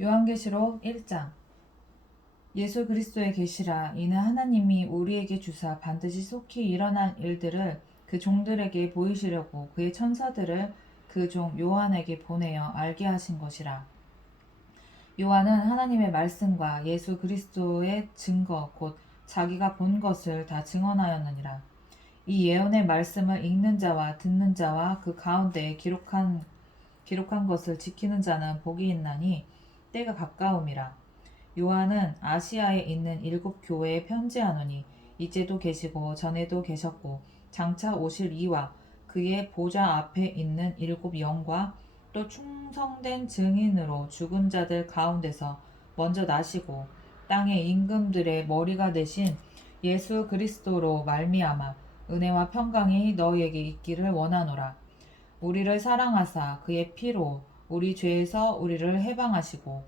요한계시록 1장. 예수 그리스도의 계시라. 이는 하나님이 우리에게 주사 반드시 속히 일어날 일들을 그 종들에게 보이시려고 그의 천사들을 그 종 요한에게 보내어 알게 하신 것이라. 요한은 하나님의 말씀과 예수 그리스도의 증거 곧 자기가 본 것을 다 증언하였느니라. 이 예언의 말씀을 읽는 자와 듣는 자와 그 가운데 기록한 것을 지키는 자는 복이 있나니 때가 가까움이라. 요한은 아시아에 있는 7교회에 편지하노니 이제도 계시고 전에도 계셨고 장차 오실 이와 그의 보좌 앞에 있는 7영과 또 충성된 증인으로 죽은 자들 가운데서 먼저 나시고 땅의 임금들의 머리가 되신 예수 그리스도로 말미암아 은혜와 평강이 너희에게 있기를 원하노라. 우리를 사랑하사 그의 피로 우리 죄에서 우리를 해방하시고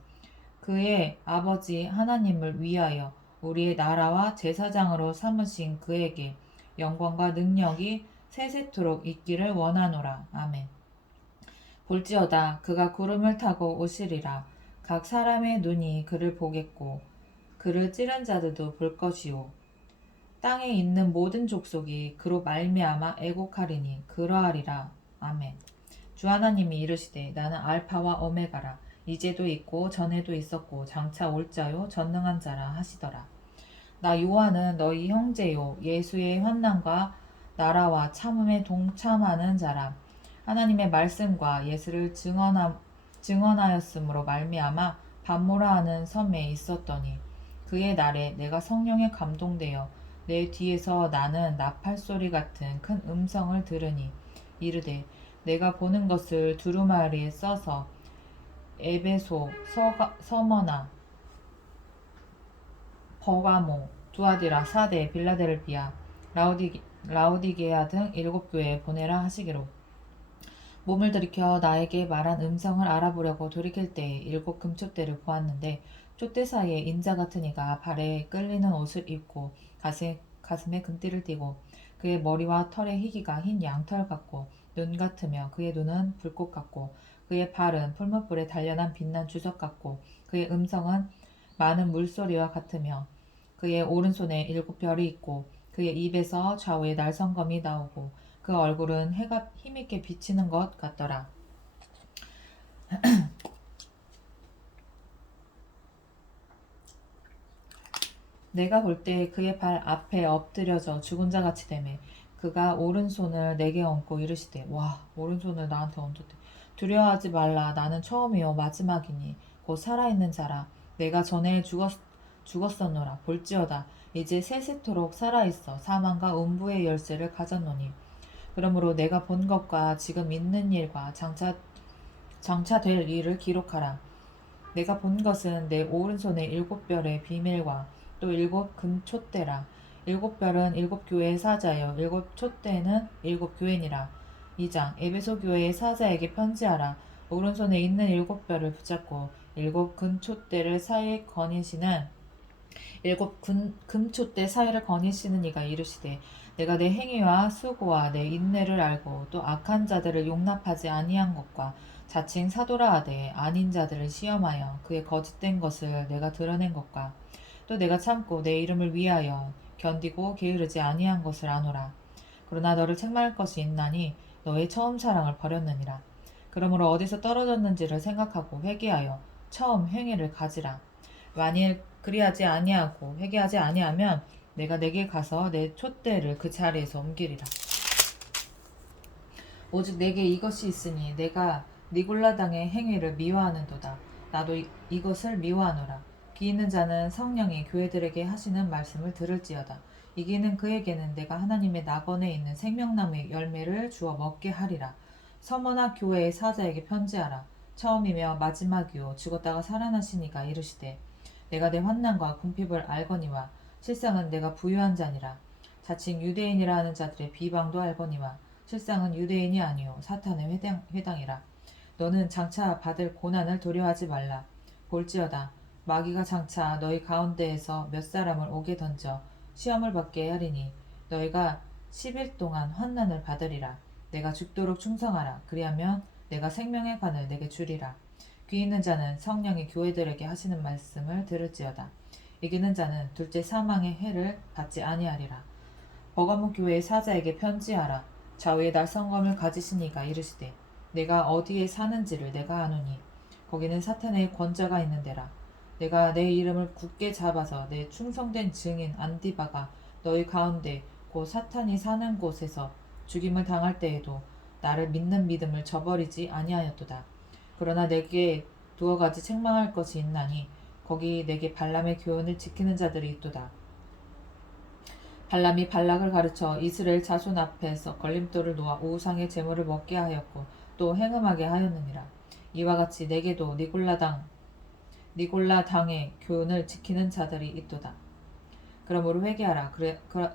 그의 아버지 하나님을 위하여 우리의 나라와 제사장으로 삼으신 그에게 영광과 능력이 세세토록 있기를 원하노라. 아멘. 볼지어다 그가 구름을 타고 오시리라. 각 사람의 눈이 그를 보겠고 그를 찌른 자들도 볼 것이요 땅에 있는 모든 족속이 그로 말미암아 애곡하리니 그러하리라. 아멘. 주 하나님이 이르시되 나는 알파와 오메가라. 이제도 있고 전에도 있었고 장차 올 자요 전능한 자라 하시더라. 나 요한은 너희 형제요 예수의 환난과 나라와 참음에 동참하는 자라. 하나님의 말씀과 예수를 증언하였으므로 말미암아 반모라 하는 섬에 있었더니 그의 날에 내가 성령에 감동되어 내 뒤에서 나는 나팔 소리 같은 큰 음성을 들으니 이르되 내가 보는 것을 두루마리에 써서 에베소, 서머나, 버가모, 두아디라, 사데, 빌라델비아, 라우디게아 등 7교회에 보내라 하시기로. 몸을 들이켜 나에게 말한 음성을 알아보려고 돌이킬 때에 7 금촛대를 보았는데 촛대 사이에 인자 같은 이가 발에 끌리는 옷을 입고 가슴에 금띠를 띠고 그의 머리와 털의 희기가 흰 양털 같고 눈 같으며 그의 눈은 불꽃 같고 그의 발은 풀무불에 단련한 빛난 주석 같고 그의 음성은 많은 물소리와 같으며 그의 오른손에 7별이 있고 그의 입에서 좌우에 날성검이 나오고 그 얼굴은 해가 힘있게 비치는 것 같더라. 내가 볼 때 그의 발 앞에 엎드려져 죽은 자 같이 되매 그가 오른손을 내게 얹고 이르시되 와 오른손을 나한테 얹었대. 두려워하지 말라. 나는 처음이요 마지막이니 곧 살아있는 자라. 내가 전에 죽었었노라. 볼지어다 이제 세세토록 살아있어 사망과 음부의 열쇠를 가졌노니 그러므로 내가 본 것과 지금 있는 일과 장차 될 일을 기록하라. 내가 본 것은 내 오른손의 7별의 비밀과 또 7금촛대라. 7별은 7교회의 사자여 7촛대는 7교회니라. 2장 에베소 교회의 사자에게 편지하라. 오른손에 있는 7별을 붙잡고 7금촛대를 사이에 거니시는 7금촛대 사이를 거니시는 이가 이르시되 내가 내 행위와 수고와 내 인내를 알고 또 악한 자들을 용납하지 아니한 것과 자칭 사도라 하되 아닌 자들을 시험하여 그의 거짓된 것을 내가 드러낸 것과 또 내가 참고 내 이름을 위하여 견디고 게으르지 아니한 것을 아노라. 그러나 너를 책망할 것이 있나니 너의 처음 사랑을 버렸느니라. 그러므로 어디서 떨어졌는지를 생각하고 회개하여 처음 행위를 가지라. 만일 그리하지 아니하고 회개하지 아니하면 내가 내게 가서 내 촛대를 그 자리에서 옮기리라. 오직 내게 이것이 있으니 내가 니골라당의 행위를 미워하는도다. 나도 이것을 미워하노라. 귀 있는 자는 성령이 교회들에게 하시는 말씀을 들을지어다. 이기는 그에게는 내가 하나님의 낙원에 있는 생명나무의 열매를 주어 먹게 하리라. 서머나 교회의 사자에게 편지하라. 처음이며 마지막이요 죽었다가 살아나신 이가 이르시되 내가 내 환난과 궁핍을 알거니와 실상은 내가 부유한 자니라. 자칭 유대인이라 하는 자들의 비방도 알거니와 실상은 유대인이 아니요 사탄의 회당이라. 너는 장차 받을 고난을 두려워하지 말라. 볼지어다 마귀가 장차 너희 가운데에서 몇 사람을 오게 던져 시험을 받게 하리니 너희가 10일 동안 환난을 받으리라. 내가 죽도록 충성하라. 그리하면 내가 생명의 관을 내게 주리라. 귀 있는 자는 성령이 교회들에게 하시는 말씀을 들을지어다. 이기는 자는 둘째 사망의 해를 받지 아니하리라. 버가모 교회의 사자에게 편지하라. 좌우에 날성검을 가지신 이가 이르시되 내가 어디에 사는지를 내가 아노니 거기는 사탄의 권자가 있는 데라. 내가 내 이름을 굳게 잡아서 내 충성된 증인 안디바가 너희 가운데 곧 사탄이 사는 곳에서 죽임을 당할 때에도 나를 믿는 믿음을 저버리지 아니하였도다. 그러나 내게 두어 가지 책망할 것이 있나니 거기 내게 발람의 교훈을 지키는 자들이 있도다. 발람이 발락을 가르쳐 이스라엘 자손 앞에서 걸림돌을 놓아 우상의 제물을 먹게 하였고 또 행음하게 하였느니라. 이와 같이 내게도 니골라당의 교훈을 지키는 자들이 있도다. 그러므로 회개하라.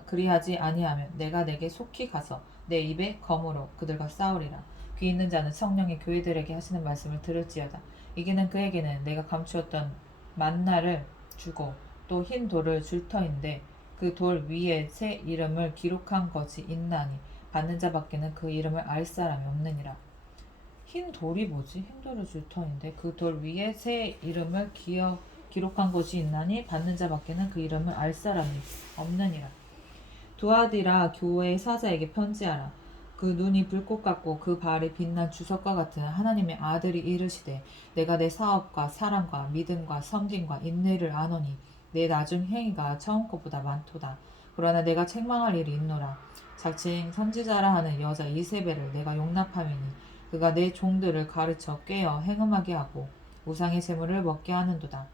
그리하지 아니하면 내가 내게 속히 가서 내 입에 검으로 그들과 싸우리라. 귀 있는 자는 성령의 교회들에게 하시는 말씀을 들을지어다. 이기는 그에게는 내가 감추었던 만나를 주고 또 흰 돌을 줄 터인데 그 돌 위에 새 이름을 기록한 것이 있나니 받는 자밖에는 그 이름을 알 사람이 없느니라. 흰 돌이 뭐지? 흰 돌을 줄 터인데 그 돌 위에 새 이름을 기록한 것이 있나니 받는 자밖에는 그 이름을 알 사람이 없느니라. 두아디라 교회의 사자에게 편지하라. 그 눈이 불꽃 같고 그 발이 빛난 주석과 같은 하나님의 아들이 이르시되 내가 내 사업과 사랑과 믿음과 섬김과 인내를 아노니 내 나중 행위가 처음 것보다 많도다. 그러나 내가 책망할 일이 있노라. 자칭 선지자라 하는 여자 이세벨을 내가 용납함이니 그가 내 종들을 가르쳐 꿰어 행음하게 하고 우상의 제물을 먹게 하는도다.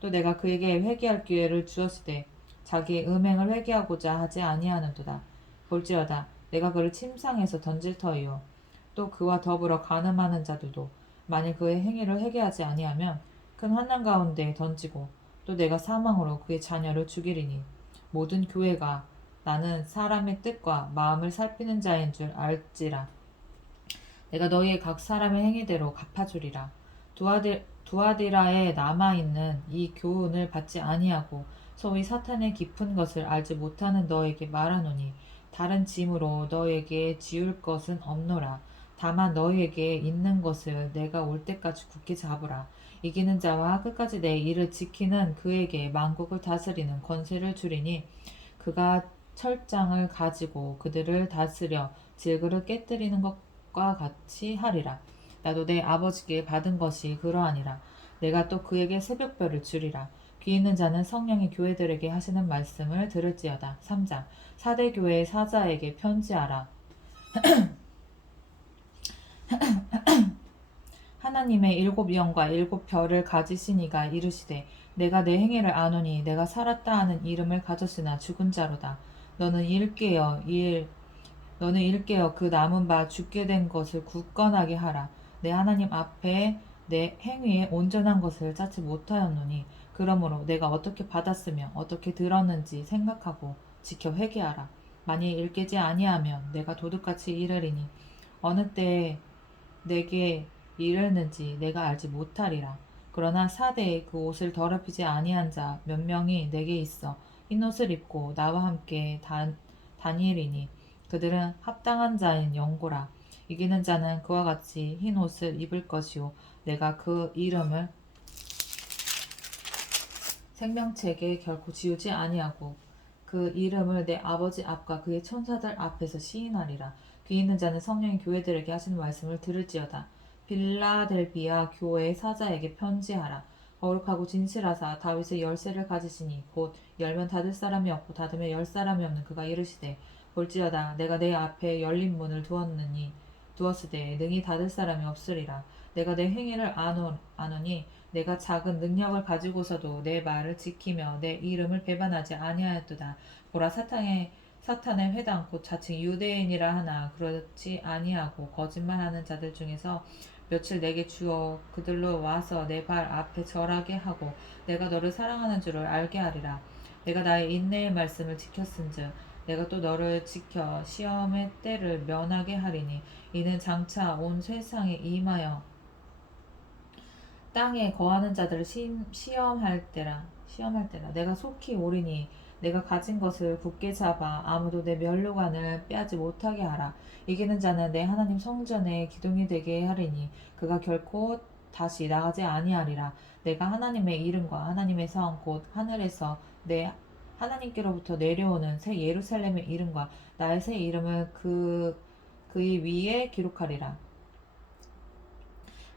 또 내가 그에게 회개할 기회를 주었으되 자기의 음행을 회개하고자 하지 아니하는도다. 볼지어다 내가 그를 침상에서 던질 터이요 또 그와 더불어 간음하는 자들도 만일 그의 행위를 회개하지 아니하면 큰 환난 가운데 던지고 또 내가 사망으로 그의 자녀를 죽이리니 모든 교회가 나는 사람의 뜻과 마음을 살피는 자인 줄 알지라. 내가 너희의 각 사람의 행위대로 갚아주리라. 두아디라에 남아있는 이 교훈을 받지 아니하고 소위 사탄의 깊은 것을 알지 못하는 너에게 말하노니 다른 짐으로 너에게 지울 것은 없노라. 다만 너희에게 있는 것을 내가 올 때까지 굳게 잡으라. 이기는 자와 끝까지 내 일을 지키는 그에게 만국을 다스리는 권세를 주리니 그가 철장을 가지고 그들을 다스려 질그를 깨뜨리는 것과 같이 하리라. 나도 내 아버지께 받은 것이 그러하니라. 내가 또 그에게 새벽별을 주리라. 귀 있는 자는 성령이 교회들에게 하시는 말씀을 들을지어다. 3장 사대 교회의 사자에게 편지하라. 하나님의 7영과 7별을 가지신 이가 이르시되 내가 내 행위를 아노니 내가 살았다 하는 이름을 가졌으나 죽은 자로다. 너는 일깨어 그 남은 바 죽게 된 것을 굳건하게 하라. 내 하나님 앞에 내 행위에 온전한 것을 찾지 못하였노니 그러므로 내가 어떻게 받았으며 어떻게 들었는지 생각하고 지켜 회개하라. 만일 일깨지 아니하면 내가 도둑같이 이르리니 어느 때에 내게 이르는지 내가 알지 못하리라. 그러나 사대에 그 옷을 더럽히지 아니한 자 몇 명이 내게 있어 흰 옷을 입고 나와 함께 다니리니 그들은 합당한 자인 영고라. 이기는 자는 그와 같이 흰 옷을 입을 것이요 내가 그 이름을 생명책에 결코 지우지 아니하고 그 이름을 내 아버지 앞과 그의 천사들 앞에서 시인하리라. 귀 있는 자는 성령이 교회들에게 하시는 말씀을 들을지어다. 빌라델비아 교회의 사자에게 편지하라. 거룩하고 진실하사 다윗의 열쇠를 가지시니 곧 열면 닫을 사람이 없고 닫으면 열 사람이 없는 그가 이르시되 볼지어다 내가 내 앞에 열린 문을 두었으되 능히 닫을 사람이 없으리라. 내가 내 행위를 아노니 내가 작은 능력을 가지고서도 내 말을 지키며 내 이름을 배반하지 아니하였도다. 보라 사탄의 회당 곧 자칭 유대인이라 하나 그렇지 아니하고 거짓말하는 자들 중에서 며칠 내게 주어 그들로 와서 내 발 앞에 절하게 하고 내가 너를 사랑하는 줄을 알게 하리라. 내가 나의 인내의 말씀을 지켰은즉 내가 또 너를 지켜 시험의 때를 면하게 하리니 이는 장차 온 세상에 임하여 땅에 거하는 자들을 시험할 때라. 내가 속히 오리니 내가 가진 것을 굳게 잡아 아무도 내 면류관을 빼앗지 못하게 하라. 이기는 자는 내 하나님 성전에 기둥이 되게 하리니 그가 결코 다시 나가지 아니하리라. 내가 하나님의 이름과 하나님의 성 곧 하늘에서 내 하나님께로부터 내려오는 새 예루살렘의 이름과 나의 새 이름을 그의 위에 기록하리라.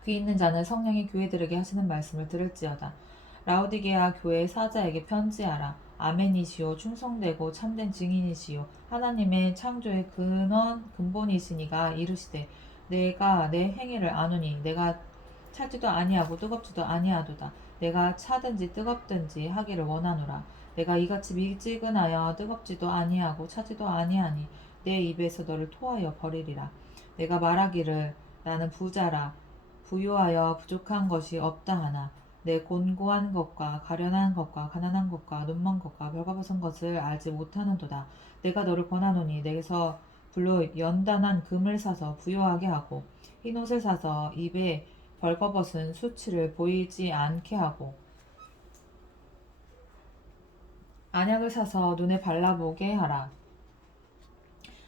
귀 있는 자는 성령이 교회들에게 하시는 말씀을 들을지어다. 라오디게아 교회 사자에게 편지하라. 아멘이시오 충성되고 참된 증인이시오 하나님의 창조의 근본이시니가 이르시되 내가 내 행위를 아노니 내가 차지도 아니하고 뜨겁지도 아니하도다. 내가 차든지 뜨겁든지 하기를 원하노라. 내가 이같이 미지근하여 뜨겁지도 아니하고 차지도 아니하니 내 입에서 너를 토하여 버리리라. 내가 말하기를 나는 부자라 부유하여 부족한 것이 없다 하나 내 곤고한 것과 가련한 것과 가난한 것과 눈먼 것과 벌거벗은 것을 알지 못하는도다. 내가 너를 권하노니 내게서 불로 연단한 금을 사서 부유하게 하고 흰옷을 사서 입에 벌거벗은 수치를 보이지 않게 하고 안약을 사서 눈에 발라보게 하라.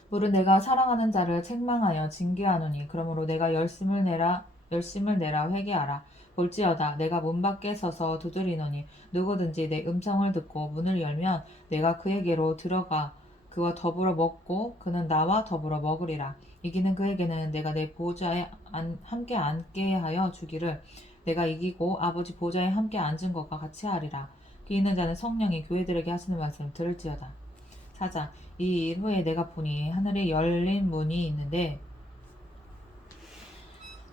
물은 내가 사랑하는 자를 책망하여 징계하노니 그러므로 내가 열심을 내라 회개하라. 볼지어다 내가 문 밖에 서서 두드리노니 누구든지 내 음성을 듣고 문을 열면 내가 그에게로 들어가 그와 더불어 먹고 그는 나와 더불어 먹으리라. 이기는 그에게는 내가 내 보좌에 함께 앉게 하여 주기를 내가 이기고 아버지 보좌에 함께 앉은 것과 같이 하리라. 귀 있는 자는 성령이 교회들에게 하시는 말씀을 들을지어다. 4장 이 일 후에 내가 보니 하늘에 열린 문이 있는데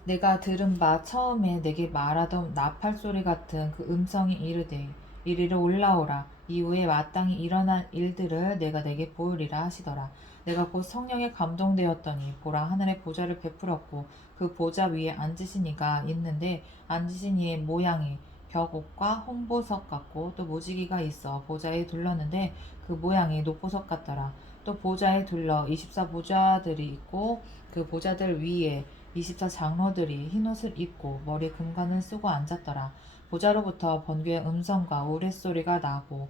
내가 들은 바 처음에 내게 말하던 나팔 소리 같은 그 음성이 이르되 이리로 올라오라. 이후에 마땅히 일어날 일들을 내가 내게 보으리라 하시더라. 내가 곧 성령에 감동되었더니 보라 하늘에 보좌를 베풀었고 그 보좌 위에 앉으신 이가 있는데 앉으신 이의 모양이 벽옥과 홍보석 같고 또 무지개가 있어 보좌에 둘렀는데 그 모양이 녹보석 같더라. 또 보좌에 둘러 24보좌들이 있고 그 보좌들 위에 24장로들이 흰옷을 입고 머리에 금관을 쓰고 앉았더라. 보좌로부터 번개의 음성과 우레소리가 나고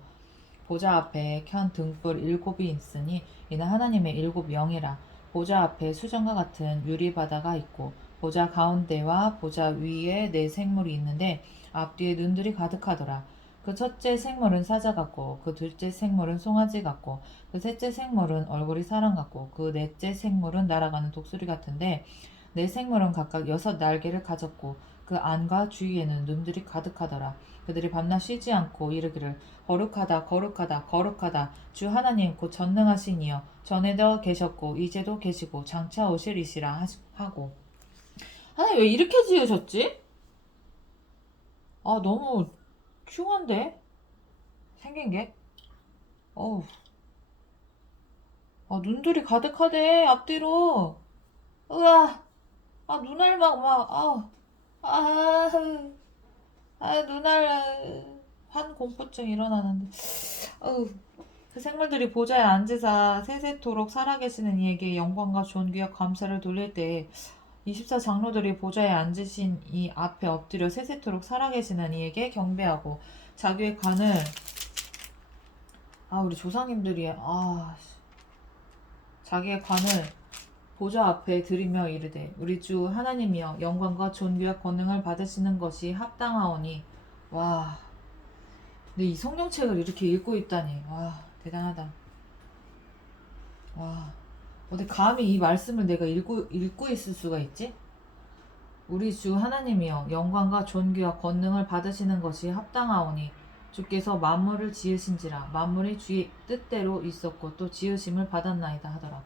보좌 앞에 켠 등불 7이 있으니 이는 하나님의 7영이라. 보좌 앞에 수정과 같은 유리바다가 있고 보좌 가운데와 보좌 위에 4생물이 있는데 앞뒤에 눈들이 가득하더라. 그 첫째 생물은 사자 같고 그 둘째 생물은 송아지 같고 그 셋째 생물은 얼굴이 사람 같고 그 넷째 생물은 날아가는 독수리 같은데 네 생물은 각각 6날개를 가졌고 그 안과 주위에는 눈들이 가득하더라. 그들이 밤낮 쉬지 않고 이르기를 거룩하다 거룩하다 거룩하다 주 하나님 곧 전능하신 이여 전에도 계셨고 이제도 계시고 장차 오실이시라 하고. 하나님 왜 이렇게 지으셨지? 아 너무 흉한데 생긴 게. 어우. 아 눈들이 가득하대 앞뒤로. 으아. 아 눈알 막 아우. 아, 눈알 한 공포증 일어나는데. 어우, 그 생물들이 보좌에 앉으사 세세토록 살아계시는 이에게 영광과 존귀와 감사를 돌릴 때 24장로들이 보좌에 앉으신 이 앞에 엎드려 세세토록 살아계시는 이에게 경배하고 자기의 관을 우리 조상님들이 자기의 관을 보좌 앞에 드리며 이르되 우리 주 하나님이여 영광과 존귀와 권능을 받으시는 것이 합당하오니. 와, 근데 이 성경책을 이렇게 읽고 있다니. 와, 대단하다. 와, 어디 감히 이 말씀을 내가 읽고 있을 수가 있지? 우리 주 하나님이여 영광과 존귀와 권능을 받으시는 것이 합당하오니 주께서 만물을 지으신지라 만물이 주의 뜻대로 있었고 또 지으심을 받았나이다 하더라.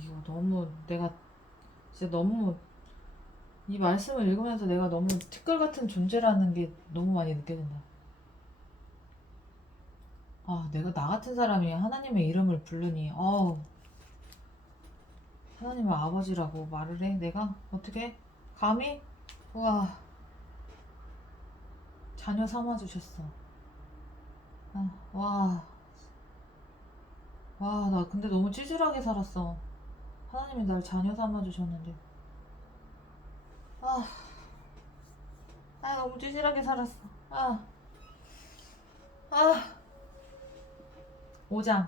이거 너무 내가 진짜 너무 이 말씀을 읽으면서 내가 너무 특별 같은 존재라는 게 너무 많이 느껴진다. 내가 나 같은 사람이 하나님의 이름을 부르니 하나님을 아버지라고 말을 해? 내가? 어떻게? 감히? 우와, 자녀 삼아주셨어. 와, 나 근데 너무 찌질하게 살았어. 하나님이 날 자녀 삼아주셨는데. 너무 찌질하게 살았어. 아, 5장.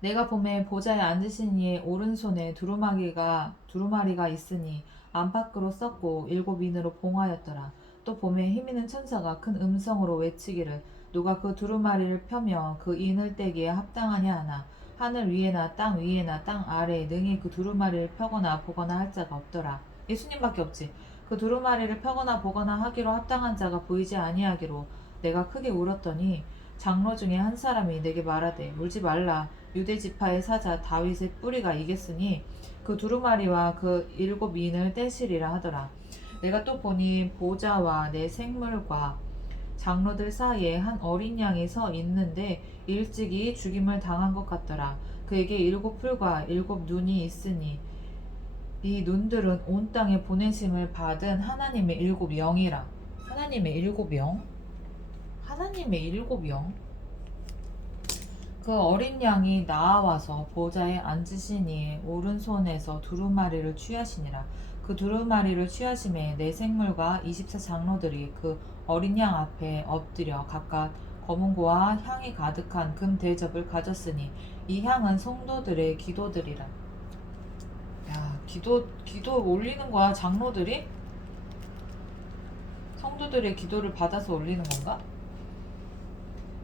내가 봄에 보좌에 앉으신 이의 오른손에 두루마리가 있으니 안팎으로 썼고 일곱 인으로 봉하였더라. 또 봄에 힘있는 천사가 큰 음성으로 외치기를 누가 그 두루마리를 펴며 그 인을 떼기에 합당하냐 하나 하늘 위에나 땅 위에나 땅 아래에 능히 그 두루마리를 펴거나 보거나 할 자가 없더라. 예수님밖에 없지. 그 두루마리를 펴거나 보거나 하기로 합당한 자가 보이지 아니하기로 내가 크게 울었더니 장로 중에 한 사람이 내게 말하되 울지 말라. 유대 지파의 사자 다윗의 뿌리가 이겼으니 그 두루마리와 그 일곱 인을 떼시리라 하더라. 내가 또 보니 보좌와 내 생물과 장로들 사이에 한 어린 양이 서 있는데 일찍이 죽임을 당한 것 같더라. 그에게 일곱 풀과 일곱 눈이 있으니 이 눈들은 온 땅에 보내심을 받은 하나님의 일곱 영이라. 하나님의 일곱 영? 하나님의 일곱 영? 그 어린 양이 나아와서 보좌에 앉으신 이의 오른손에서 두루마리를 취하시니라. 그 두루마리를 취하심에 내 생물과 24 장로들이 그 어린 양 앞에 엎드려 각각 검은고와 향이 가득한 금 대접을 가졌으니 이 향은 성도들의 기도들이라. 야, 기도 올리는 거야, 장로들이? 성도들의 기도를 받아서 올리는 건가?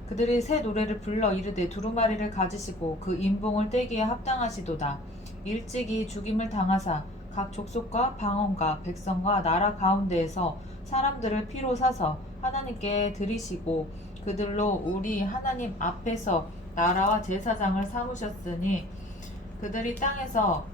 그들이 새 노래를 불러 이르되 두루마리를 가지시고 그 인봉을 떼기에 합당하시도다. 일찍이 죽임을 당하사 각 족속과 방언과 백성과 나라 가운데에서 사람들을 피로 사서 하나님께 드리시고 그들로 우리 하나님 앞에서 나라와 제사장을 삼으셨으니 그들이 땅에서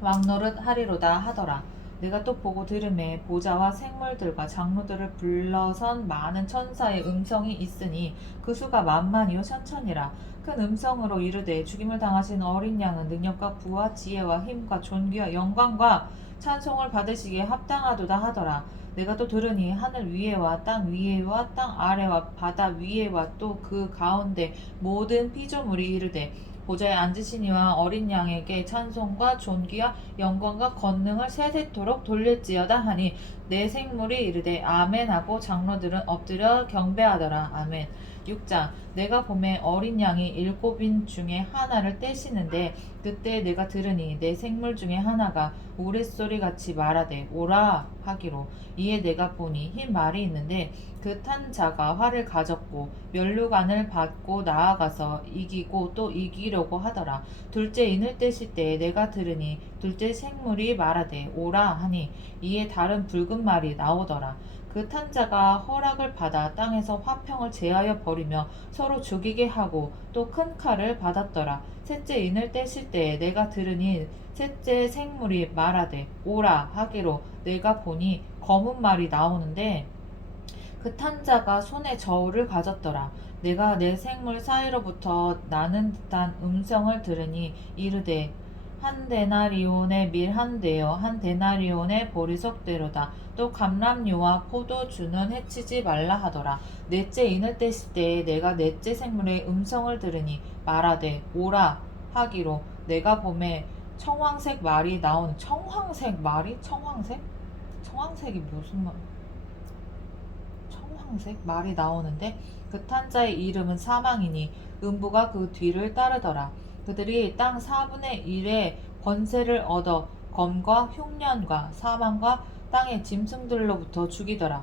왕노릇 하리로다 하더라. 내가 또 보고 들음에 보좌와 생물들과 장로들을 불러선 많은 천사의 음성이 있으니 그 수가 만만이요 천천이라. 큰 음성으로 이르되 죽임을 당하신 어린 양은 능력과 부와 지혜와 힘과 존귀와 영광과 찬송을 받으시기에 합당하도다 하더라. 내가 또 들으니 하늘 위에와 땅 위에와 땅 아래와 바다 위에와 또 그 가운데 모든 피조물이 이르되 보좌에 앉으시니와 어린 양에게 찬송과 존귀와 영광과 권능을 세세토록 돌릴지어다 하니 내 생물이 이르되 아멘 하고 장로들은 엎드려 경배하더라. 아멘. 6장. 내가 봄에 어린 양이 일곱인 중에 하나를 떼시는데 그때 내가 들으니 내 생물 중에 하나가 우레소리같이 말하되 오라 하기로 이에 내가 보니 흰 말이 있는데 그 탄 자가 활을 가졌고 면류관을 받고 나아가서 이기고 또 이기려고 하더라. 둘째 인을 떼실 때 내가 들으니 둘째 생물이 말하되 오라 하니 이에 다른 붉은 말이 나오더라. 그 탄 자가 허락을 받아 땅에서 화평을 제하여 버리며 서로 죽이게 하고 또 큰 칼을 받았더라. 셋째 인을 떼실 때 내가 들으니 셋째 생물이 말하되 오라 하기로 내가 보니 검은 말이 나오는데 그 탄자가 손에 저울을 가졌더라. 내가 내 생물 사이로부터 나는 듯한 음성을 들으니 이르되 한 데나리온의 밀 한 대요 한 데나리온의 보리석대로다. 또 감람류와 포도주는 해치지 말라 하더라. 넷째 인을 떼실 때에 내가 넷째 생물의 음성을 들으니 말하되 오라 하기로 내가 봄에 청황색 말이 나온 청황색 말이 청황색? 청황색이 무슨 말? 청황색 말이 나오는데 그 탄자의 이름은 사망이니 음부가 그 뒤를 따르더라. 그들이 땅 4분의 1의 권세를 얻어 검과 흉년과 사망과 땅의 짐승들로부터 죽이더라.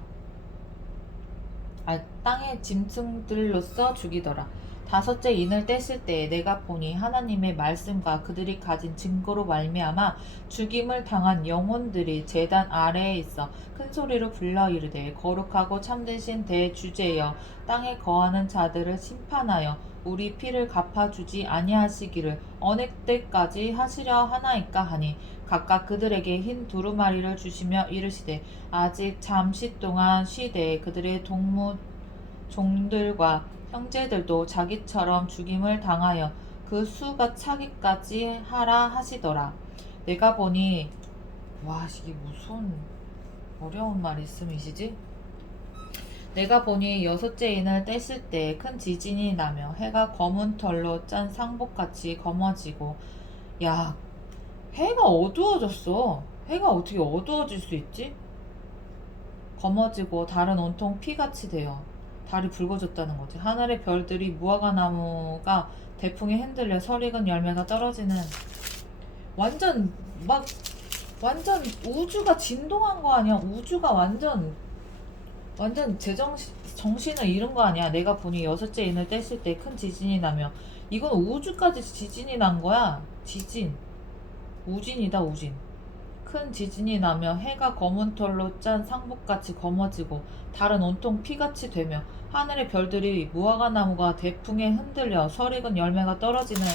땅의 짐승들로서 죽이더라. 다섯째 인을 떼실 때에 내가 보니 하나님의 말씀과 그들이 가진 증거로 말미암아 죽임을 당한 영혼들이 제단 아래에 있어 큰 소리로 불러 이르되 거룩하고 참되신 대주제여 땅에 거하는 자들을 심판하여 우리 피를 갚아주지 아니하시기를 어느 때까지 하시려 하나이까 하니 각각 그들에게 흰 두루마리를 주시며 이르시되 아직 잠시 동안 쉬되 그들의 종들과 형제들도 자기처럼 죽임을 당하여 그 수가 차기까지 하라 하시더라. 내가 보니 와 이게 무슨 어려운 말씀이시지? 내가 보니 여섯째 인을 떼실 때 큰 지진이 나며 해가 검은 털로 짠 상복같이 검어지고 야 해가 어두워졌어. 해가 어떻게 어두워질 수 있지? 검어지고 달은 온통 피같이 되어 달이 붉어졌다는 거지. 하늘의 별들이 무화과 나무가 대풍에 흔들려 설익은 열매가 떨어지는 완전 막 완전 우주가 진동한 거 아니야? 우주가 완전 정신을 잃은 거 아니야? 내가 보니 여섯째 인을 뗐을 때 큰 지진이 나며 이건 우주까지 지진이 난 거야. 지진. 우진이다 우진. 큰 지진이 나며 해가 검은 털로 짠 상복같이 검어지고 달은 온통 피같이 되며 하늘의 별들이 무화과 나무가 대풍에 흔들려 설익은 열매가 떨어지는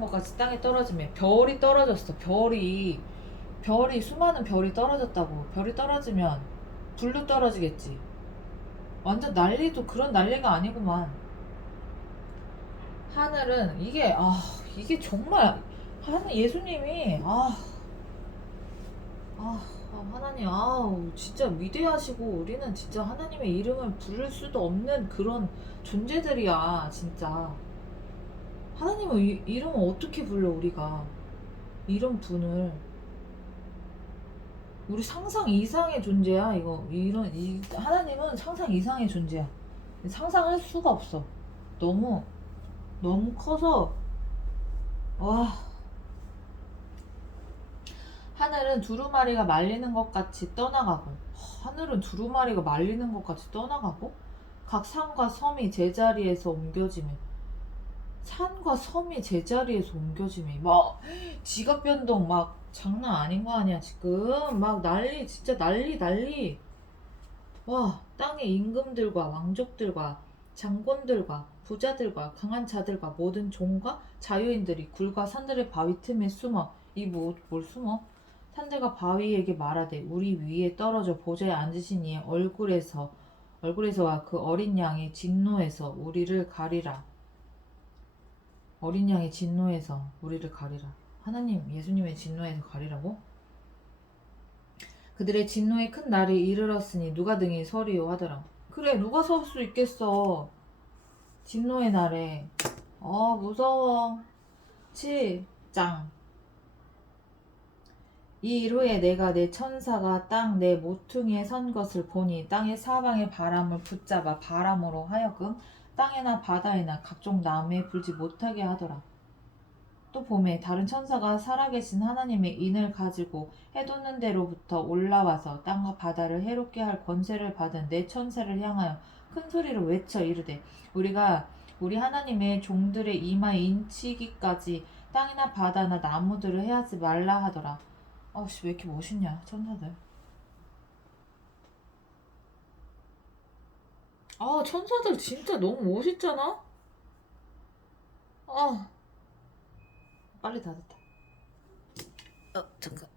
것같이 땅에 떨어지며 별이 떨어졌어. 별이 수많은 별이 떨어졌다고. 별이 떨어지면 불도 떨어지겠지. 완전 난리도 그런 난리가 아니구만. 하늘은 이게 정말 하늘 예수님이 하나님, 진짜 위대하시고, 우리는 진짜 하나님의 이름을 부를 수도 없는 그런 존재들이야, 진짜. 하나님의 이름을 어떻게 불러, 우리가. 이런 분을. 우리 상상 이상의 존재야, 하나님은 상상 이상의 존재야. 상상할 수가 없어. 너무, 너무 커서, 와. 하늘은 두루마리가 말리는 것 같이 떠나가고 하늘은 두루마리가 말리는 것 같이 떠나가고 각 산과 섬이 제자리에서 옮겨지며 막 지각 변동 막 장난 아닌 거 아니야 지금 막 난리 진짜 난리 와 땅의 임금들과 왕족들과 장군들과 부자들과 강한 자들과 모든 종과 자유인들이 굴과 산들의 바위 틈에 숨어 뭘 숨어? 산들과 바위에게 말하되 우리 위에 떨어져 보좌에 앉으신 이의 얼굴에서와 그 어린 양의 진노에서 우리를 가리라. 어린 양의 진노에서 우리를 가리라. 하나님 예수님의 진노에서 가리라고? 그들의 진노의 큰 날이 이르렀으니 누가 등이 서리요 하더라. 그래 누가 설 수 있겠어. 진노의 날에 무서워. 7장 이 이후에 내가 내 천사가 땅 내 모퉁이에 선 것을 보니 땅의 사방의 바람을 붙잡아 바람으로 하여금 땅에나 바다에나 각종 나무에 불지 못하게 하더라. 또 봄에 다른 천사가 살아계신 하나님의 인을 가지고 해돋는 데로부터 올라와서 땅과 바다를 해롭게 할 권세를 받은 내 천사를 향하여 큰 소리로 외쳐 이르되 우리 하나님의 종들의 이마에 인치기까지 땅이나 바다나 나무들을 해하지 말라 하더라. 왜 이렇게 멋있냐 천사들. 천사들 진짜 너무 멋있잖아. 빨리 닫았다. 잠깐.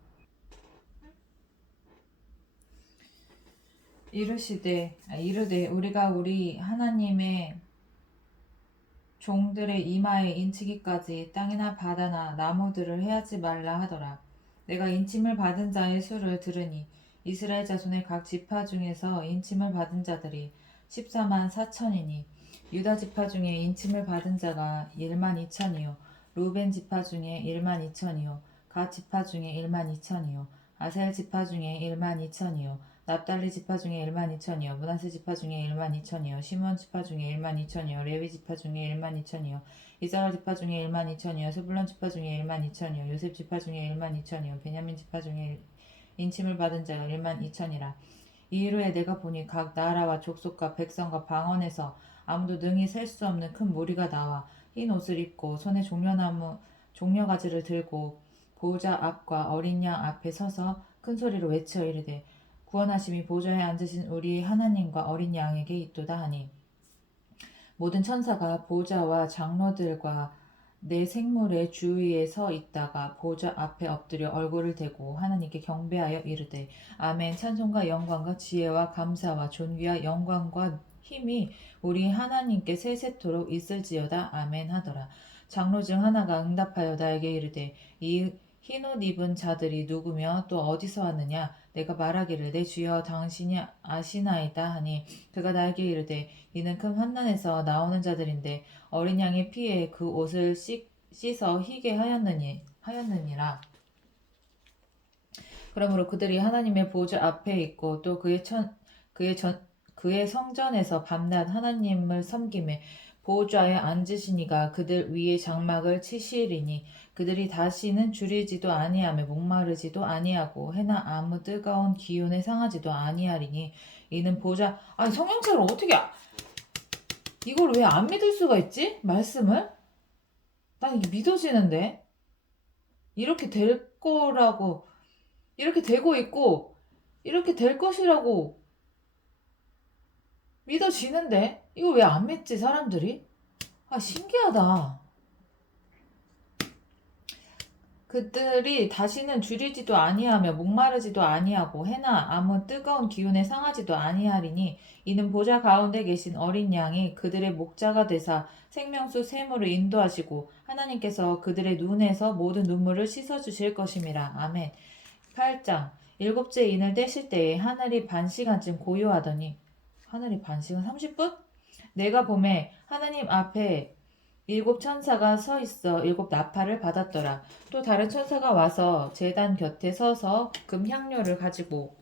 이르되 우리가 우리 하나님의 종들의 이마에 인치기까지 땅이나 바다나 나무들을 해하지 말라 하더라. 내가 인침을 받은 자의 수를 들으니 이스라엘 자손의 각 지파 중에서 인침을 받은 자들이 14만 4천이니 유다 지파 중에 인침을 받은 자가 1만 2천이요 루벤 지파 중에 1만 2천이요 갓 지파 중에 1만 2천이요 아셀 지파 중에 1만 2천이요 납달리 지파 중에 1만 2천이요 므낫세 지파 중에 1만 2천이요 시몬 지파 중에 1만 2천이요 레위 지파 중에 1만 2천이요 이사갈 지파 중에 1만 2천이요 스불론 지파 중에 1만 2천이요 요셉 지파 중에 1만 2천이요 베냐민 지파 중에 인침을 받은 자가 1만 2천이라. 이 이후에 내가 보니 각 나라와 족속과 백성과 방언에서 아무도 능히 셀 수 없는 큰 무리가 나와 흰 옷을 입고 손에 종려가지를 들고 보호자 앞과 어린 양 앞에 서서 큰 소리로 외쳐 이르되 구원하심이 보좌에 앉으신 우리 하나님과 어린 양에게 있도다 하니 모든 천사가 보좌와 장로들과 내 생물의 주위에 서 있다가 보좌 앞에 엎드려 얼굴을 대고 하나님께 경배하여 이르되 아멘. 찬송과 영광과 지혜와 감사와 존귀와 영광과 힘이 우리 하나님께 세세토록 있을지어다. 아멘 하더라. 장로 중 하나가 응답하여 나에게 이르되 이 흰옷 입은 자들이 누구며 또 어디서 왔느냐? 내가 말하기를 내 주여 당신이 아시나이다 하니 그가 나에게 이르되 이는 큰 환난에서 나오는 자들인데 어린 양의 피에 그 옷을 씻어 희게 하였느니라. 그러므로 그들이 하나님의 보좌 앞에 있고 또 그의 성전에서 밤낮 하나님을 섬기매 보좌에 앉으시니가 그들 위에 장막을 치시리니 그들이 다시는 줄이지도 아니하며 목마르지도 아니하고 해나 아무 뜨거운 기운에 상하지도 아니하리니 이는 보좌. 아니 성경책을 어떻게 이걸 왜 안 믿을 수가 있지? 말씀을? 난 이게 믿어지는데 이렇게 될 거라고 이렇게 되고 있고 이렇게 될 것이라고 믿어지는데 이걸 왜 안 믿지 사람들이? 아 신기하다. 그들이 다시는 줄이지도 아니하며 목마르지도 아니하고 해나 아무 뜨거운 기운에 상하지도 아니하리니 이는 보좌 가운데 계신 어린 양이 그들의 목자가 되사 생명수 샘으로 인도하시고 하나님께서 그들의 눈에서 모든 눈물을 씻어주실 것임이라. 아멘. 8장 일곱째 인을 떼실 때에 하늘이 반시간쯤 고요하더니 하늘이 반시간 30분? 내가 봄에 하나님 앞에 일곱 천사가 서 있어 일곱 나팔을 받았더라. 또 다른 천사가 와서 제단 곁에 서서 금향료를 가지고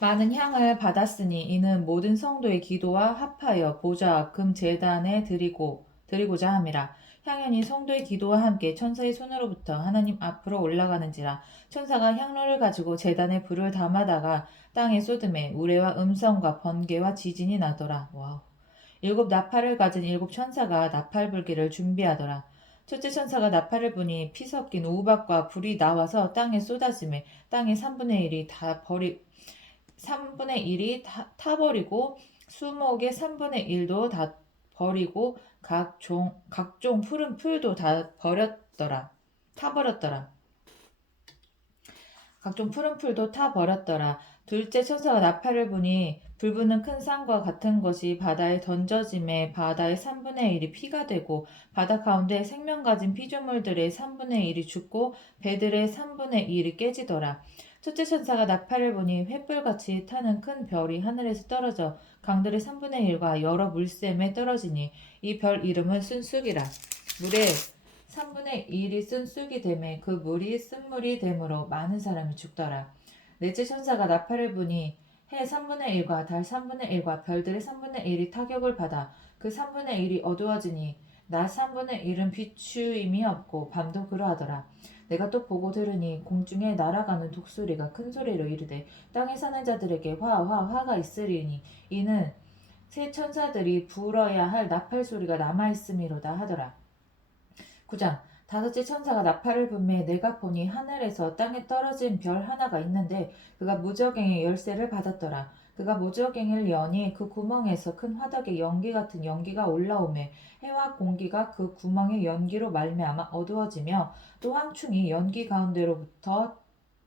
많은 향을 받았으니 이는 모든 성도의 기도와 합하여 보좌 앞 금 제단에 드리고자 함이라. 향연이 성도의 기도와 함께 천사의 손으로부터 하나님 앞으로 올라가는지라. 천사가 향로를 가지고 제단에 불을 담아다가 땅에 쏟음에 우레와 음성과 번개와 지진이 나더라. 와우. 일곱 나팔을 가진 일곱 천사가 나팔 불기를 준비하더라. 첫째 천사가 나팔을 부니 피 섞인 우박과 불이 나와서 땅에 쏟아지매 땅의 3분의 1이 타버리고 수목의 3분의 1도 다 버리고 각종 푸른 풀도 다 타버렸더라. 각종 푸른 풀도 타버렸더라. 둘째 천사가 나팔을 부니 불붙는 큰 산과 같은 것이 바다에 던져짐에 바다의 3분의 1이 피가 되고 바다 가운데 생명 가진 피조물들의 3분의 1이 죽고 배들의 3분의 1이 깨지더라. 첫째 천사가 나팔을 부니 횃불같이 타는 큰 별이 하늘에서 떨어져 강들의 3분의 1과 여러 물샘에 떨어지니 이 별 이름은 쓴쑥이라. 물에 3분의 1이 쓴쑥이 되매 그 물이 쓴물이 되므로 많은 사람이 죽더라. 넷째 천사가 나팔을 부니 해 3분의 1과 달 3분의 1과 별들의 3분의 1이 타격을 받아 그 3분의 1이 어두워지니 낮 3분의 1은 비추임이 없고 밤도 그러하더라. 내가 또 보고 들으니 공중에 날아가는 독수리가 큰 소리로 이르되 땅에 사는 자들에게 화가 있으리니 이는 새 천사들이 불어야 할 나팔 소리가 남아있음이로다 하더라. 9장 다섯째 천사가 나팔을 불매 내가 보니 하늘에서 땅에 떨어진 별 하나가 있는데 그가 무저갱의 열쇠를 받았더라. 그가 무저갱을 여니 그 구멍에서 큰 화덕의 연기 같은 연기가 올라오매 해와 공기가 그 구멍의 연기로 말미암아 어두워지며 또 황충이 연기 가운데로부터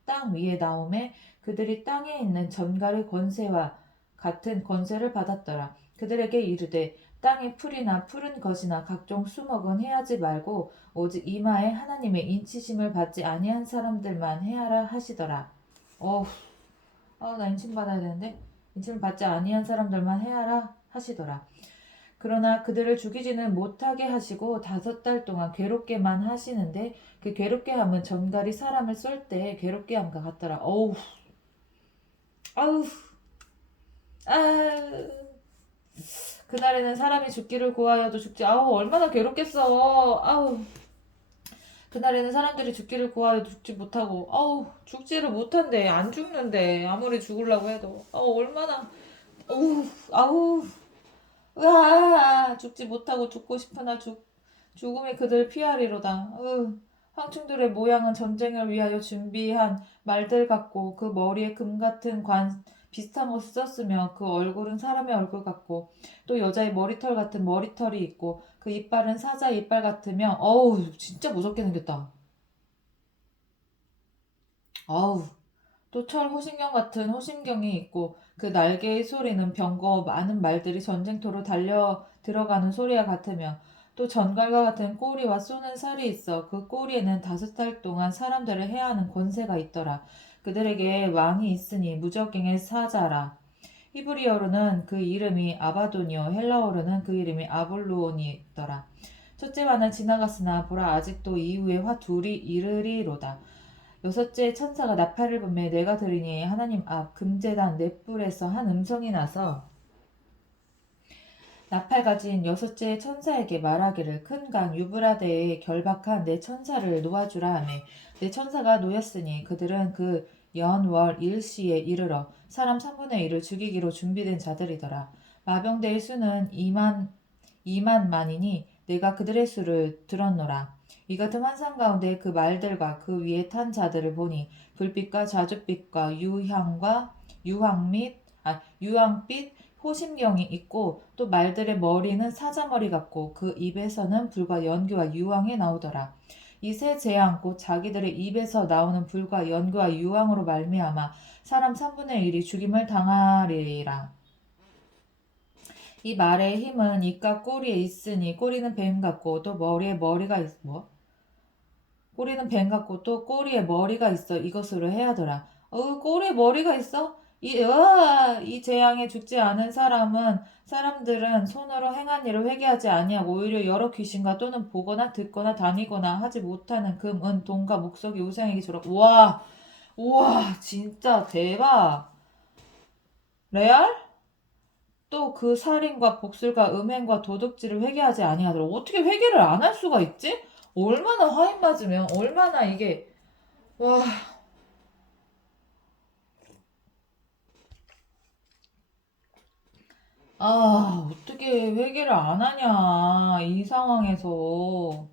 땅 위에 나오매 그들이 땅에 있는 전갈의 권세와 같은 권세를 받았더라. 그들에게 이르되 땅의 풀이나 푸른 것이나 각종 수목은 해하지 말고 오직 이마에 하나님의 인치심을 받지 아니한 사람들만 해하라 하시더라. 나 인침 받아야 되는데 인침을 받지 아니한 사람들만 해하라 하시더라. 그러나 그들을 죽이지는 못하게 하시고 5달 동안 괴롭게만 하시는데 그 괴롭게 함은 전갈이 사람을 쏠 때 괴롭게 함과 같더라. 아우 그날에는 사람이 죽기를 구하여도 죽지. 얼마나 괴롭겠어. 그날에는 사람들이 죽기를 구하여도 죽지 못하고 죽지를 못한대. 안 죽는데 아무리 죽으려고 해도 얼마나 죽지 못하고 죽고 싶으나 죽음이 그들 피하리로다. 황충들의 모양은 전쟁을 위하여 준비한 말들 같고 그 머리에 금 같은 관 비슷한 것을 썼으며 그 얼굴은 사람의 얼굴 같고 또 여자의 머리털 같은 머리털이 있고 그 이빨은 사자의 이빨 같으며 진짜 무섭게 생겼다. 또 철 호신경 같은 호신경이 있고 그 날개의 소리는 병거 많은 말들이 전쟁터로 달려 들어가는 소리와 같으며 또 전갈과 같은 꼬리와 쏘는 살이 있어 그 꼬리에는 5달 동안 사람들을 해하는 권세가 있더라. 그들에게 왕이 있으니 무적갱의 사자라. 히브리어로는 그 이름이 아바돈이요 헬라어로는 그 이름이 아볼루온이더라. 첫째 화는 지나갔으나 보라 아직도 이후에 화 둘이 이르리로다. 여섯째 천사가 나팔을 불매 내가 들으니 하나님 앞 금제단 넷불에서 한 음성이 나서 나팔 가진 여섯째 천사에게 말하기를 큰 강 유브라데에 결박한 내 천사를 놓아주라 하며 내 천사가 놓였으니 그들은 그 연월 일시에 이르러 사람 3분의 1을 죽이기로 준비된 자들이더라. 마병대의 수는 2만만이니 내가 그들의 수를 들었노라. 이 같은 환상 가운데 그 말들과 그 위에 탄 자들을 보니 불빛과 자줏빛과 유황빛 호심경이 있고 또 말들의 머리는 사자머리 같고 그 입에서는 불과 연기와 유황이 나오더라. 이 세 재앙 곧 자기들의 입에서 나오는 불과 연기와 유황으로 말미암아 사람 3분의 1이 죽임을 당하리라. 이 말의 힘은 입과 꼬리에 있으니 꼬리는 뱀 같고 또 꼬리는 뱀 같고 또 꼬리에 머리가 있어 이것으로 해야더라. 꼬리에 머리가 있어? 이 재앙에 죽지 않은 사람들은 손으로 행한 일을 회개하지 아니하고 오히려 여러 귀신과 또는 보거나 듣거나 다니거나 하지 못하는 금, 은, 동과 목석이 우상에게 주라고. 우와, 진짜 대박. 레알? 또 그 살인과 복술과 음행과 도둑질을 회개하지 아니하더라. 어떻게 회개를 안 할 수가 있지? 얼마나 화인 맞으면 얼마나 이게 와. 어떻게 회개를 안 하냐, 이 상황에서.